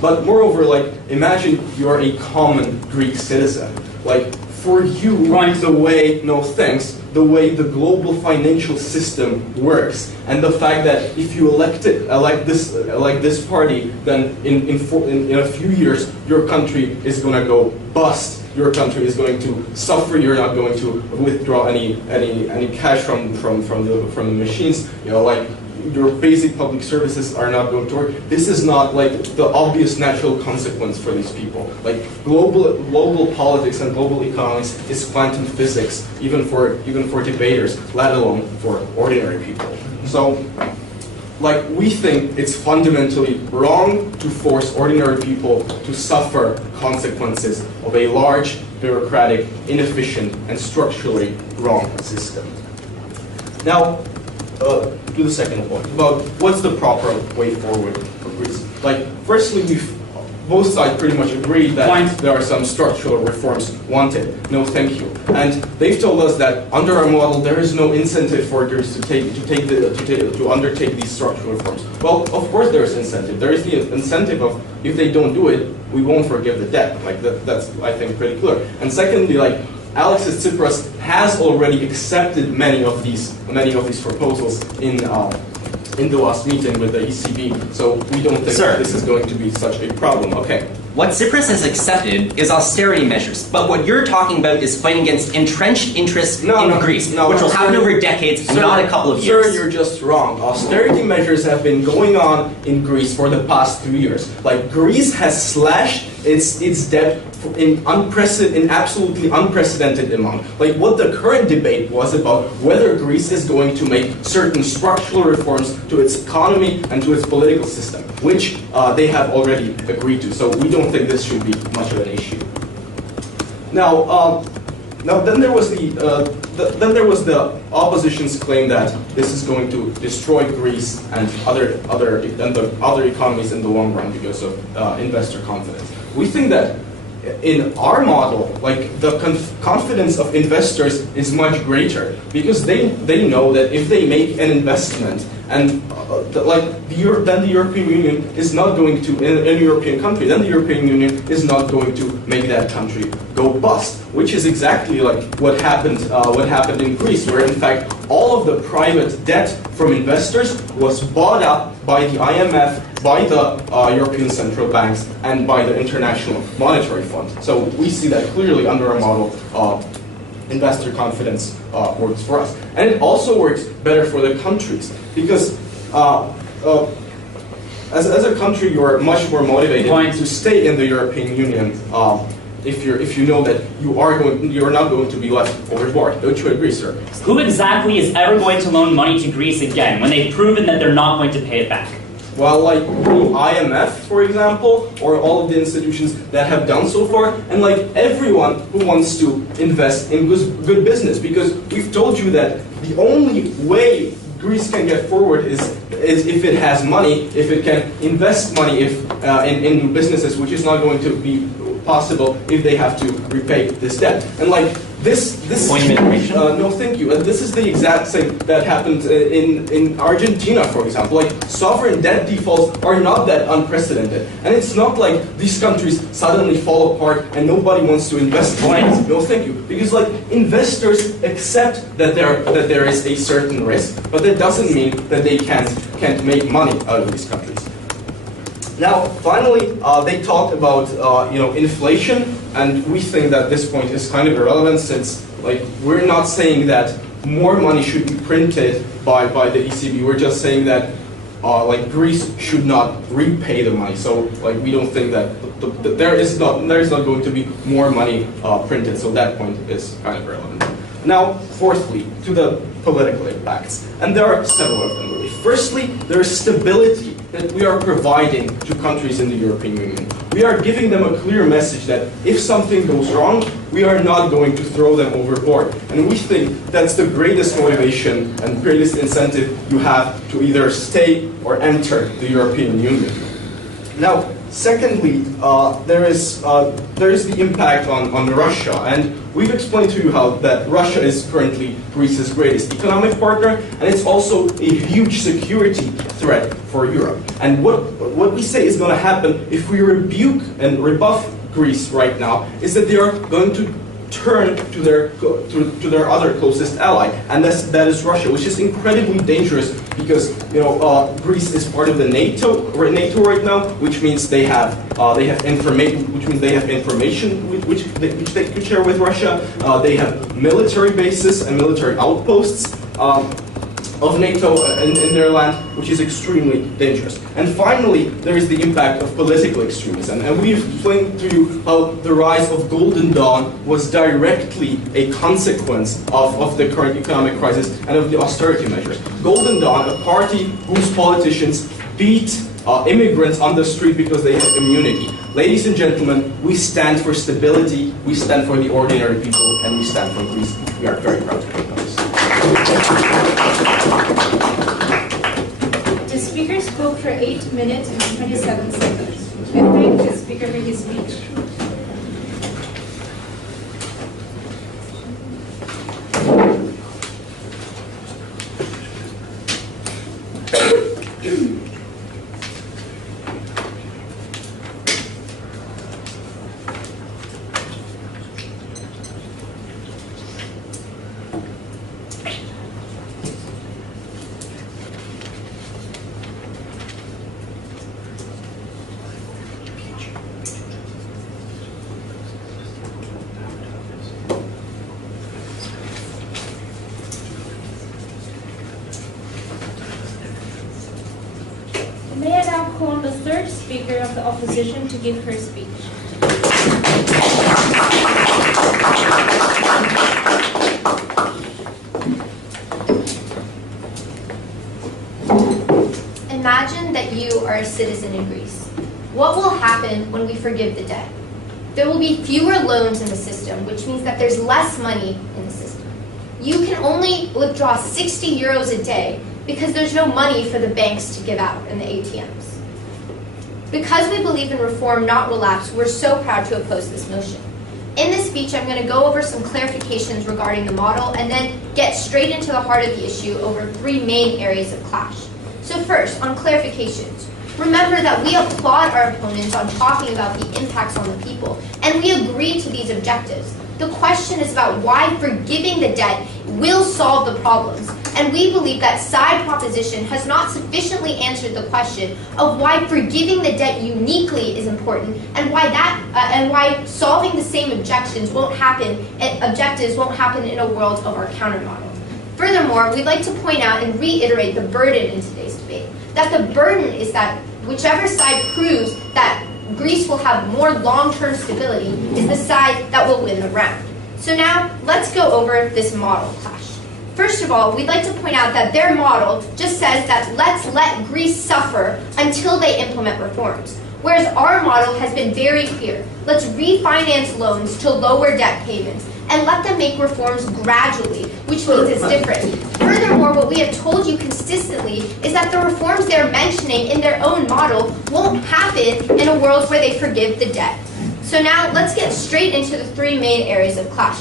But moreover, like, imagine you're a common Greek citizen. Like, for you, the way, no thanks, the way the global financial system works, and the fact that if you elect this party, then in a few years your country is going to go bust. Your country is going to suffer. You're not going to withdraw any cash from the machines. You know, like, your basic public services are not going to work. This is not like the obvious natural consequence for these people. Like, global politics and global economics is quantum physics, even for debaters, let alone for ordinary people. So, like, we think it's fundamentally wrong to force ordinary people to suffer consequences of a large, bureaucratic, inefficient, and structurally wrong system. Now, to the second point, about what's the proper way forward for Greece. Like, firstly, both sides pretty much agreed that there are some structural reforms wanted. No, thank you. And they've told us that under our model, there is no incentive for Greece to undertake these structural reforms. Well, of course there is incentive. There is the incentive of, if they don't do it, we won't forgive the debt. Like, that's, I think, pretty clear. And secondly, like, Alexis Tsipras has already accepted many of these proposals in the last meeting with the ECB. So we don't think this is going to be such a problem. Okay. What Tsipras has accepted is austerity measures, but what you're talking about is fighting against entrenched interests in Greece, which will happen over decades, not a couple of years. Sir, you're just wrong. Austerity measures have been going on in Greece for the past 3 years. Like, Greece has slashed its debt in absolutely unprecedented amount. Like, what the current debate was about whether Greece is going to make certain structural reforms to its economy and to its political system, which they have already agreed to. So we don't think this should be much of an issue. Now then there was the opposition's claim that this is going to destroy Greece and other economies in the long run because of investor confidence. We think that in our model, like, the confidence of investors is much greater because they know that if they make an investment and then the European Union is not going to, in a European country, then the European Union is not going to make that country go bust, which is exactly like what happened in Greece, where in fact all of the private debt from investors was bought up by the IMF, by the European central banks, and by the International Monetary Fund. So we see that clearly under our model. Investor confidence works for us. And it also works better for the countries because as a country you are much more motivated to stay in the European Union if you know that you're not going to be left overboard. Don't you agree, sir? Who exactly is ever going to loan money to Greece again when they've proven that they're not going to pay it back? Well, like the IMF, for example, or all of the institutions that have done so far, and like everyone who wants to invest in good business, because we've told you that the only way Greece can get forward is if it has money, if it can invest money in businesses, which is not going to be possible if they have to repay this debt. And like this Point of information? no, thank you. This is the exact same that happened in Argentina, for example. Like sovereign debt defaults are not that unprecedented, and it's not like these countries suddenly fall apart and nobody wants to invest. No, thank you. Because like investors accept that there is a certain risk, but that doesn't mean that they can't make money out of these countries. Now, finally, they talked about inflation, and we think that this point is kind of irrelevant since like we're not saying that more money should be printed by the ECB. We're just saying that like Greece should not repay the money. So like we don't think that there is not going to be more money printed. So that point is kind of irrelevant. Now, fourthly, to the political impacts, and there are several of them really. Firstly, there is stability that we are providing to countries in the European Union. We are giving them a clear message that if something goes wrong, we are not going to throw them overboard. And we think that's the greatest motivation and greatest incentive you have to either stay or enter the European Union. Now, secondly, there is the impact on Russia, and we've explained to you how that Russia is currently Greece's greatest economic partner, and it's also a huge security threat for Europe. And what we say is going to happen if we rebuke and rebuff Greece right now is that they are going to turn to their other closest ally, and that is Russia, which is incredibly dangerous because Greece is part of the NATO right now, which means they have information, which they could share with Russia. They have military bases and military outposts of NATO in their land, which is extremely dangerous. And finally, there is the impact of political extremism. And we've explained to you how the rise of Golden Dawn was directly a consequence of the current economic crisis and of the austerity measures. Golden Dawn, a party whose politicians beat immigrants on the street because they have immunity. Ladies and gentlemen, we stand for stability, we stand for the ordinary people, and we stand for Greece. We are very proud to be on this. The speaker spoke for 8 minutes and 27 seconds. I thank the speaker for his speech. May I now call on the third speaker of the opposition to give her speech. Imagine that you are a citizen in Greece. What will happen when we forgive the debt? There will be fewer loans in the system, which means that there's less money in the system. You can only withdraw 60 euros a day because there's no money for the banks to give out in the ATMs. Because we believe in reform, not relapse, we're so proud to oppose this motion. In this speech, I'm going to go over some clarifications regarding the model and then get straight into the heart of the issue over 3 main areas of clash. So first, on clarifications. Remember that we applaud our opponents on talking about the impacts on the people, and we agree to these objectives. The question is about why forgiving the debt will solve the problems, and we believe that side proposition has not sufficiently answered the question of why forgiving the debt uniquely is important, and why solving the same objectives won't happen in a world of our counter model. Furthermore, we'd like to point out and reiterate the burden in today's debate. That the burden is that whichever side proves that Greece will have more long-term stability is the side that will win the round. So now, let's go over this model clash. First of all, we'd like to point out that their model just says that let's let Greece suffer until they implement reforms. Whereas our model has been very clear. Let's refinance loans to lower debt payments and let them make reforms gradually which means it's different. Furthermore, what we have told you consistently is that the reforms they're mentioning in their own model won't happen in a world where they forgive the debt. So now let's get straight into the three main areas of clash.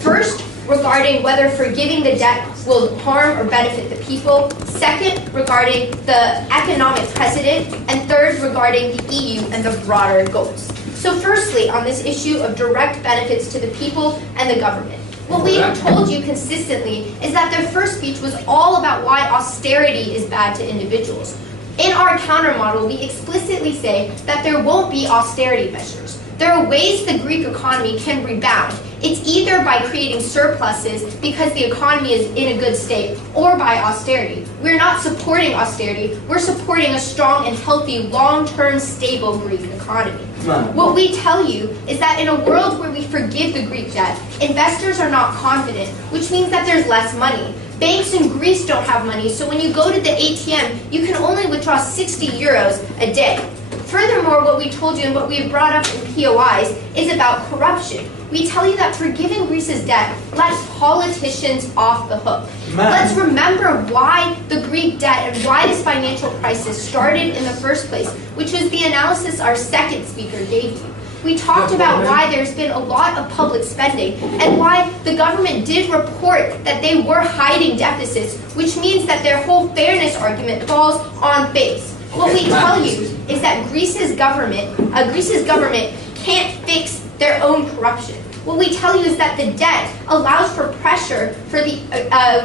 First, regarding whether forgiving the debt will harm or benefit the people. Second, regarding the economic precedent. And third, regarding the EU and the broader goals. So firstly, on this issue of direct benefits to the people and the government. What we have told you consistently is that their first speech was all about why austerity is bad to individuals. In our counter model, we explicitly say that there won't be austerity measures. There are ways the Greek economy can rebound. It's either by creating surpluses because the economy is in a good state, or by austerity. We're not supporting austerity, we're supporting a strong and healthy, long-term, stable Greek economy. What we tell you is that in a world where we forgive the Greek debt, investors are not confident, which means that there's less money. Banks in Greece don't have money, so when you go to the ATM, you can only withdraw 60 euros a day. Furthermore, what we told you and what we have brought up in POIs is about corruption. We tell you that forgiving Greece's debt lets politicians off the hook. Let's remember why the Greek debt and why this financial crisis started in the first place, which was the analysis our second speaker gave you. We talked about why there's been a lot of public spending and why the government did report that they were hiding deficits, which means that their whole fairness argument falls on face. What we tell you is that Greece's government can't fix their own corruption. What we tell you is that the debt allows for pressure for the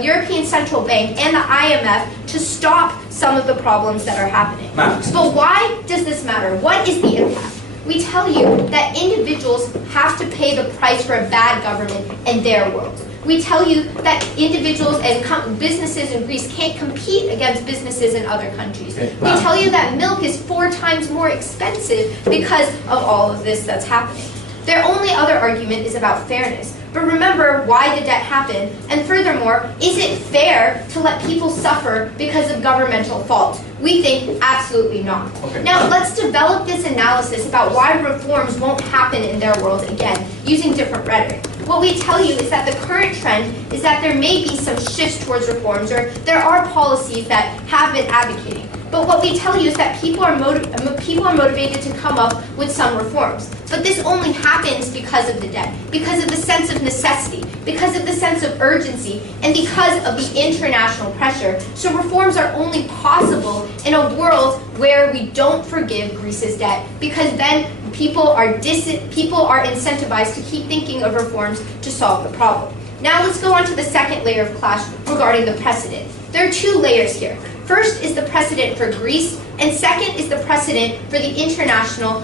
European Central Bank and the IMF to stop some of the problems that are happening. But why does this matter? What is the impact? We tell you that individuals have to pay the price for a bad government in their world. We tell you that individuals and businesses in Greece can't compete against businesses in other countries. We tell you that milk is 4 times more expensive because of all of this that's happening. Their only other argument is about fairness. But remember why the debt happened, and furthermore, is it fair to let people suffer because of governmental fault? We think absolutely not. Now let's develop this analysis about why reforms won't happen in their world again, using different rhetoric. What we tell you is that the current trend is that there may be some shifts towards reforms, or there are policies that have been advocating. But what we tell you is that people are motivated to come up with some reforms. But this only happens because of the debt, because of the sense of necessity, because of the sense of urgency, and because of the international pressure. So reforms are only possible in a world where we don't forgive Greece's debt, because then people are incentivized to keep thinking of reforms to solve the problem. Now let's go on to the second layer of clash regarding the precedent. There are 2 layers here. First is the precedent for Greece, and second is the precedent for the International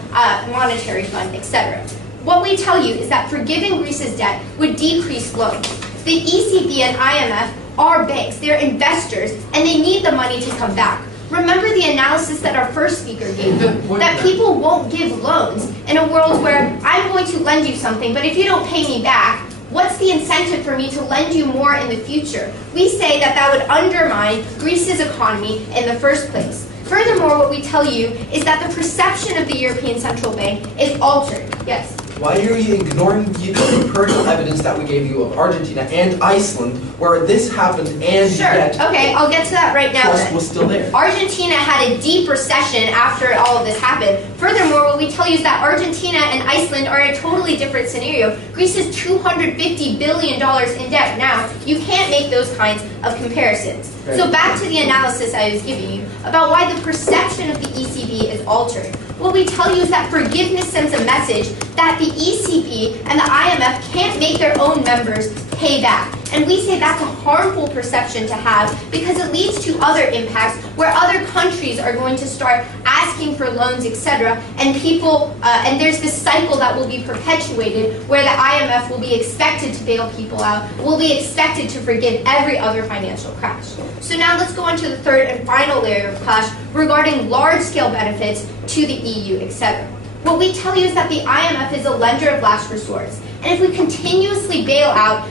Monetary Fund, etc. What we tell you is that forgiving Greece's debt would decrease loans. The ECB and IMF are banks, they're investors, and they need the money to come back. Remember the analysis that our first speaker gave, that people won't give loans in a world where I'm going to lend you something, but if you don't pay me back, what's the incentive for me to lend you more in the future? We say that that would undermine Greece's economy in the first place. Furthermore, what we tell you is that the perception of the European Central Bank is altered. Yes? Why are you ignoring the empirical evidence that we gave you of Argentina and Iceland, where this happened and yet okay, I'll get to that right now. trust was still there? Argentina had a deep recession after all of this happened. Furthermore, what we tell you is that Argentina and Iceland are in a totally different scenario. Greece is $250 billion in debt now. You can't make those kinds of comparisons. So back to the analysis I was giving you about why the perception of the ECB is altered. What we tell you is that forgiveness sends a message that the ECB and the IMF can't make their own members pay back. And we say that's a harmful perception to have because it leads to other impacts where other countries are going to start asking for loans, etc. And and there's this cycle that will be perpetuated where the IMF will be expected to bail people out, will be expected to forgive every other financial crash. So now let's go on to the third and final layer of clash regarding large-scale benefits to the EU, etc. What we tell you is that the IMF is a lender of last resort. And if we continuously bail out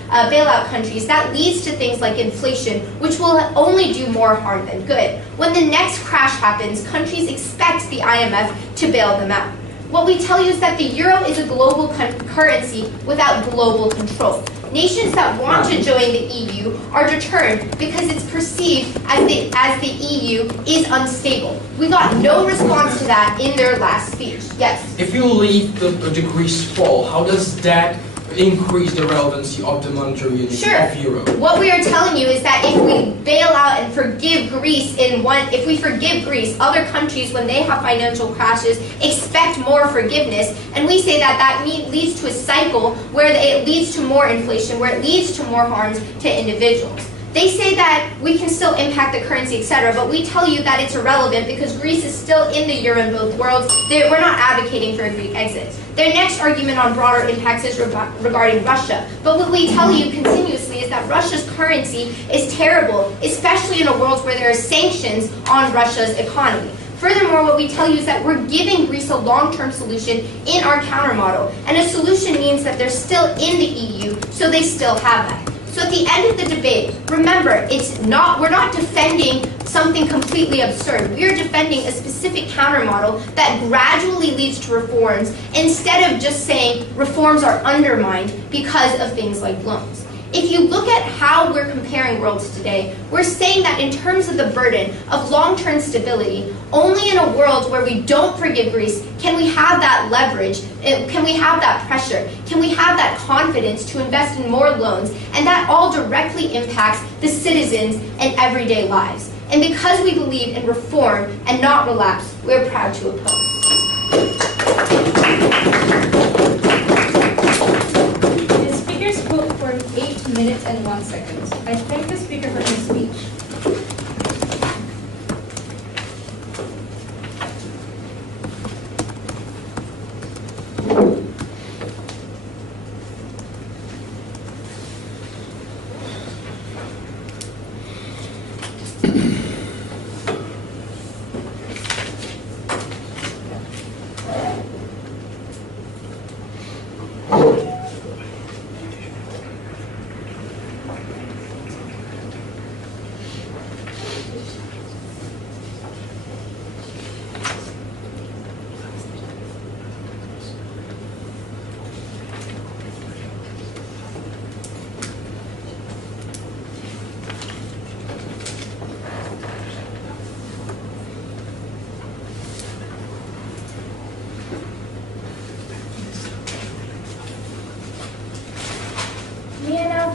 countries, that leads to things like inflation, which will only do more harm than good. When the next crash happens, countries expect the IMF to bail them out. What we tell you is that the euro is a global currency without global control. Nations that want to join the EU are deterred because it's perceived as the EU is unstable. We got no response to that in their last speech. Yes? If you leave the Greece fall, how does that increase the relevancy of the monetary union of euro? What we are telling you is that if we bail out and forgive Greece if we forgive Greece, other countries when they have financial crashes expect more forgiveness, and we say that leads to a cycle where it leads to more inflation, where it leads to more harms to individuals. They say that we can still impact the currency, etc., but we tell you that it's irrelevant because Greece is still in the euro in both worlds. We're not advocating for a Greek exit. Their next argument on broader impacts is regarding Russia. But what we tell you continuously is that Russia's currency is terrible, especially in a world where there are sanctions on Russia's economy. Furthermore, what we tell you is that we're giving Greece a long-term solution in our countermodel. And a solution means that they're still in the EU, so they still have that. So at the end of the debate, remember, we're not defending something completely absurd. We are defending a specific countermodel that gradually leads to reforms instead of just saying reforms are undermined because of things like loans. If you look at how we're comparing worlds today, we're saying that in terms of the burden of long-term stability, only in a world where we don't forgive Greece can we have that leverage, can we have that pressure, can we have that confidence to invest in more loans, and that all directly impacts the citizens and everyday lives. And because we believe in reform and not relapse, we're proud to oppose. Spoke for 8 minutes and 1 second. I thank the speaker for his speech.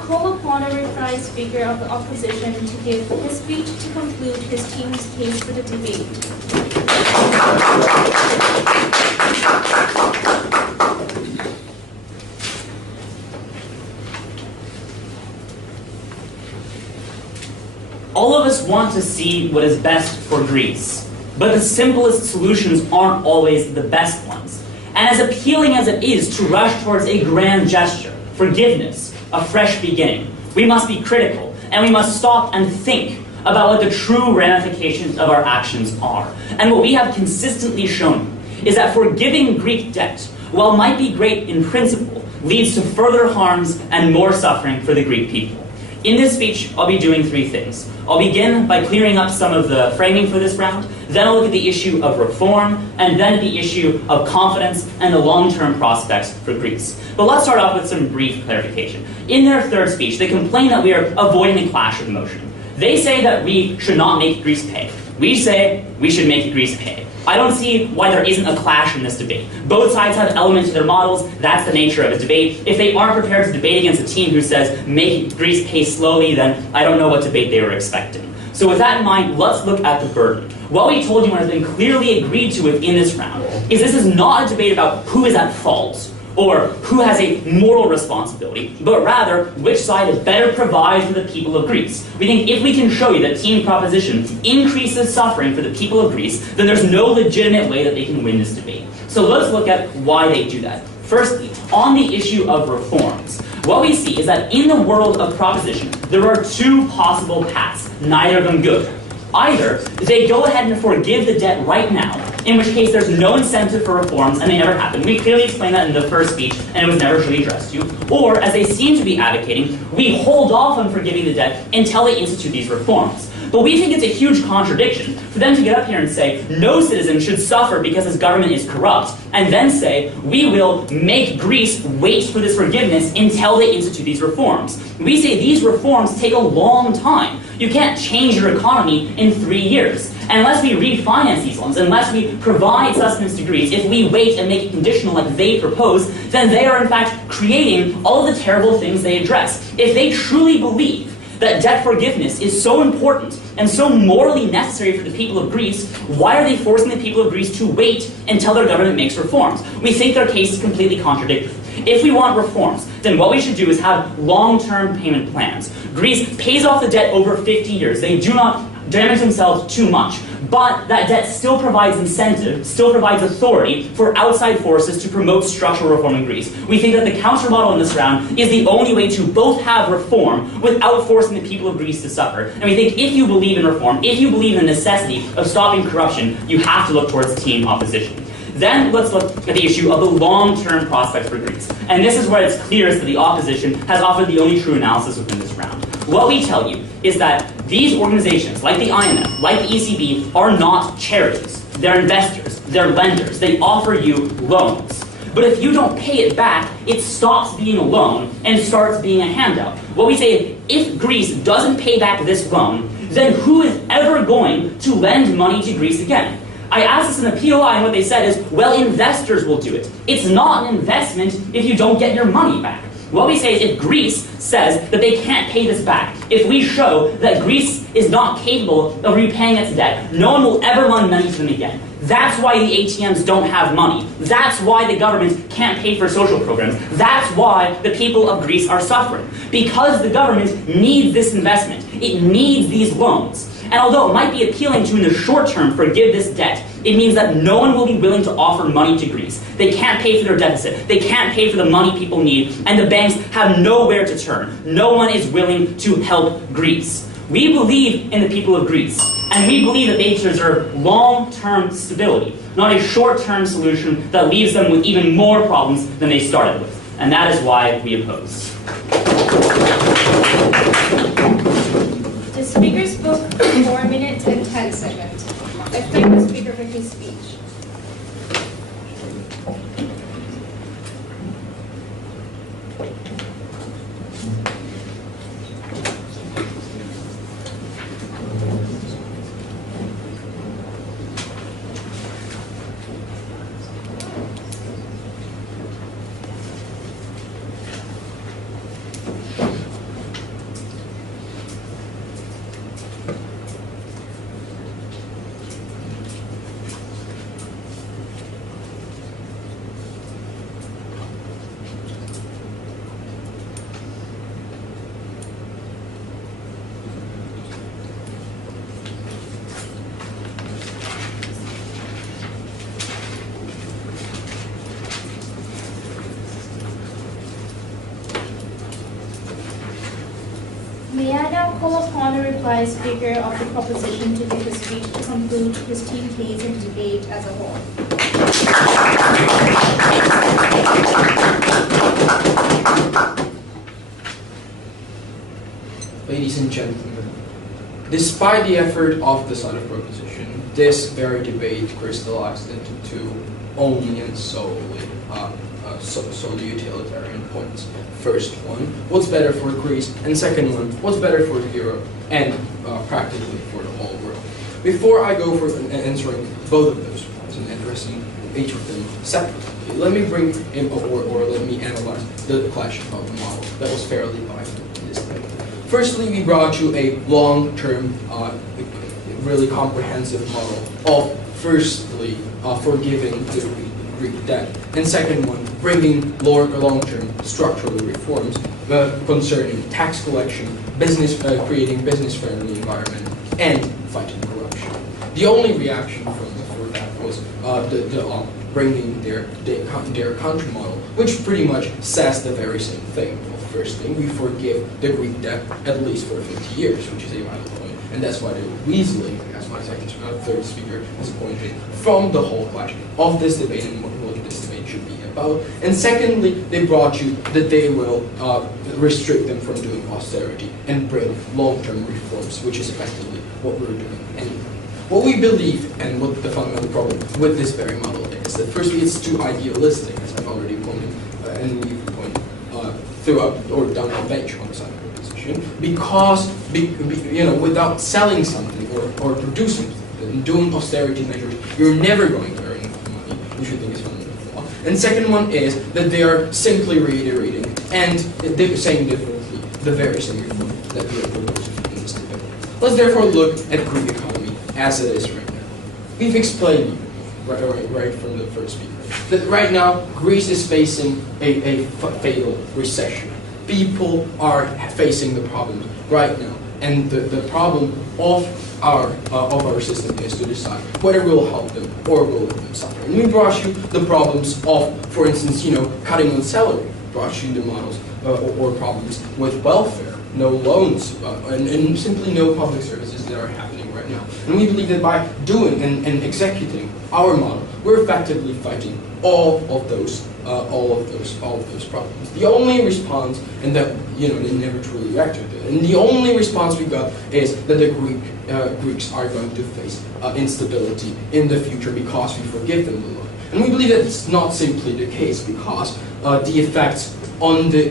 Call upon a reprised Speaker of the Opposition to give his speech to conclude his team's case for the debate. All of us want to see what is best for Greece, but the simplest solutions aren't always the best ones. And as appealing as it is to rush towards a grand gesture, forgiveness, a fresh beginning, we must be critical, and we must stop and think about what the true ramifications of our actions are. And what we have consistently shown is that forgiving Greek debt, while might be great in principle, leads to further harms and more suffering for the Greek people. In this speech, I'll be doing 3 things. I'll begin by clearing up some of the framing for this round, then I'll look at the issue of reform, and then the issue of confidence and the long-term prospects for Greece. But let's start off with some brief clarification. In their 3rd speech, they complain that we are avoiding a clash of motion. They say that we should not make Greece pay. We say we should make Greece pay. I don't see why there isn't a clash in this debate. Both sides have elements to their models. That's the nature of a debate. If they aren't prepared to debate against a team who says make Greece pay slowly, then I don't know what debate they were expecting. So with that in mind, let's look at the burden. What we told you and has been clearly agreed to within this round is this is not a debate about who is at fault or who has a moral responsibility, but rather which side is better provided for the people of Greece. We think if we can show you that team proposition increases suffering for the people of Greece, then there's no legitimate way that they can win this debate. So let's look at why they do that. Firstly, on the issue of reforms, what we see is that in the world of proposition, there are 2 possible paths, neither of them good. Either they go ahead and forgive the debt right now, in which case there's no incentive for reforms and they never happen. We clearly explained that in the 1st speech and it was never really addressed to you. Or, as they seem to be advocating, we hold off on forgiving the debt until they institute these reforms. But we think it's a huge contradiction for them to get up here and say, no citizen should suffer because his government is corrupt, and then say, we will make Greece wait for this forgiveness until they institute these reforms. We say these reforms take a long time. You can't change your economy in 3 years. Unless we refinance these loans, unless we provide sustenance to Greece, if we wait and make it conditional like they propose, then they are in fact creating all of the terrible things they address. If they truly believe that debt forgiveness is so important and so morally necessary for the people of Greece, why are they forcing the people of Greece to wait until their government makes reforms? We think their case is completely contradictory. If we want reforms, then what we should do is have long-term payment plans. Greece pays off the debt over 50 years. They do not damage themselves too much. But that debt still provides incentive, still provides authority for outside forces to promote structural reform in Greece. We think that the counter model in this round is the only way to both have reform without forcing the people of Greece to suffer. And we think if you believe in reform, if you believe in the necessity of stopping corruption, you have to look towards team opposition. Then let's look at the issue of the long-term prospects for Greece. And this is where it's clearest that the opposition has offered the only true analysis within this round. What we tell you is that these organizations, like the IMF, like the ECB, are not charities. They're investors. They're lenders. They offer you loans. But if you don't pay it back, it stops being a loan and starts being a handout. What we say is, if Greece doesn't pay back this loan, then who is ever going to lend money to Greece again? I asked this in the POI, and what they said is, well, investors will do it. It's not an investment if you don't get your money back. What we say is, if Greece says that they can't pay this back, if we show that Greece is not capable of repaying its debt, no one will ever lend money to them again. That's why the ATMs don't have money. That's why the government can't pay for social programs. That's why the people of Greece are suffering. Because the government needs this investment. It needs these loans. And although it might be appealing to, in the short term, forgive this debt, it means that no one will be willing to offer money to Greece. They can't pay for their deficit. They can't pay for the money people need. And the banks have nowhere to turn. No one is willing to help Greece. We believe in the people of Greece. And we believe that they deserve long-term stability, not a short-term solution that leaves them with even more problems than they started with. And that is why we oppose. The speaker spoke for 4 minutes and 10 seconds. I thank the speaker for his speech. May I now call upon the reply speaker of the proposition to give a speech to conclude his team case and debate as a whole. Ladies and gentlemen, despite the effort of the side of proposition, this very debate crystallized into two only and solely utilitarian points. First one, what's better for Greece? And second one, what's better for Europe and practically for the whole world? Before I go for answering both of those points and addressing each of them separately, let me bring in or let me analyze the clash of the model that was fairly divided in this debate. Firstly, we brought you a long-term, really comprehensive model of, firstly, forgiving the Greek debt, and second one, bringing long-term structural reforms concerning tax collection, creating business-friendly environment, and fighting corruption. The only reaction for that was bringing their country model, which pretty much says the very same thing. Well, first thing, we forgive the Greek debt at least for 50 years, which is a valid point, and that's why they're weaseling, as my third speaker has pointed, from the whole clash of this debate and what this debate should be about. And secondly, they brought you that they will restrict them from doing austerity and bring long-term reforms, which is effectively what we're doing anyway. What we believe and what the fundamental problem with this very model is that firstly it's too idealistic, as I've already pointed, and we've pointed throughout or down the bench on the side of the position, because without selling something or producing something, doing austerity measures, you're never going to earn enough money, which we think is fundamental flaw. And second one is that they are simply reiterating and saying differently the very same reform that we are proposing in this debate. Let's therefore look at Greek economy as it is right now. We've explained right from the first speaker that right now Greece is facing a fatal recession. People are facing the problems right now, and the problem of our system is to decide whether we'll help them or will let them suffer. And we brought you the problems of, for instance, cutting on salary. Brought you the models or problems with welfare, no loans, and simply no public services that are happening right now. And we believe that by doing and executing our model, we're effectively fighting all of those problems. The only response, and that they never truly reacted to it, and the only response we got is that the Greeks are going to face instability in the future because we forgive them the loan. And we believe that it's not simply the case because the effects on the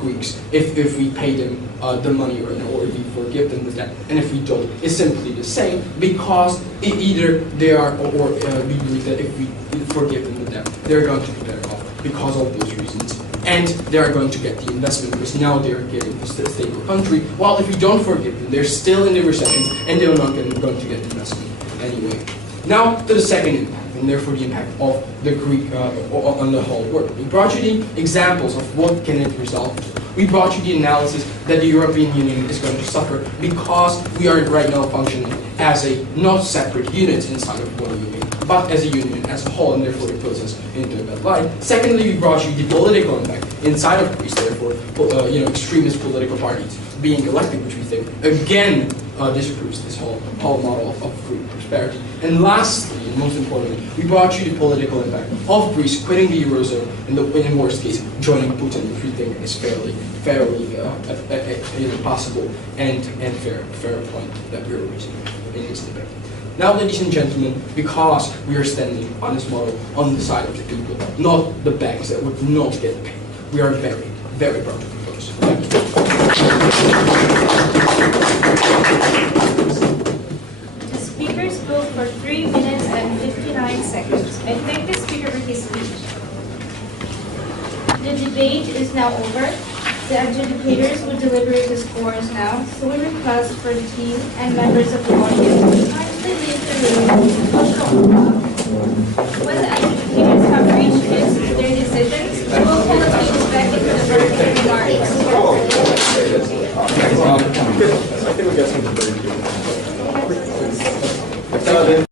Greeks, if we pay them the money or if we forgive them the debt, and if we don't, is simply the same because either they are or we believe that if we forgive them the debt, they're going to be better off because of those reasons, and they are going to get the investment because now they're getting a stable country. While if we don't forgive them, they're still in the recession and they're not going to get investment anyway. Now to the second impact, and therefore the impact of the Greek on the whole world. We brought you the examples of what can it result to. We brought you the analysis that the European Union is going to suffer because we are right now functioning as a not separate unit inside of one union, but as a union as a whole, and therefore it puts us into a bad light. Secondly, we brought you the political impact inside of Greece, therefore extremist political parties being elected, which we think again disproves this whole model of Greek prosperity. And lastly, and most importantly, we brought you the political impact of Greece quitting the Eurozone, and in the worst case, joining Putin, which we think is fairly possible and fair point that we're raising in this debate. Now, ladies and gentlemen, because we are standing on this model on the side of the people, not the banks that would not get paid, we are very, very proud to propose. Thank you. The speaker spoke for 3 minutes and 59 seconds. I thank the speaker for his speech. The debate is now over. The adjudicators will deliberate the scores now, so we request for the team and members of the audience to kindly leave the room. When the adjudicators have reached their decisions, we will call the teams back into the verdict remarks. I think we got something very good.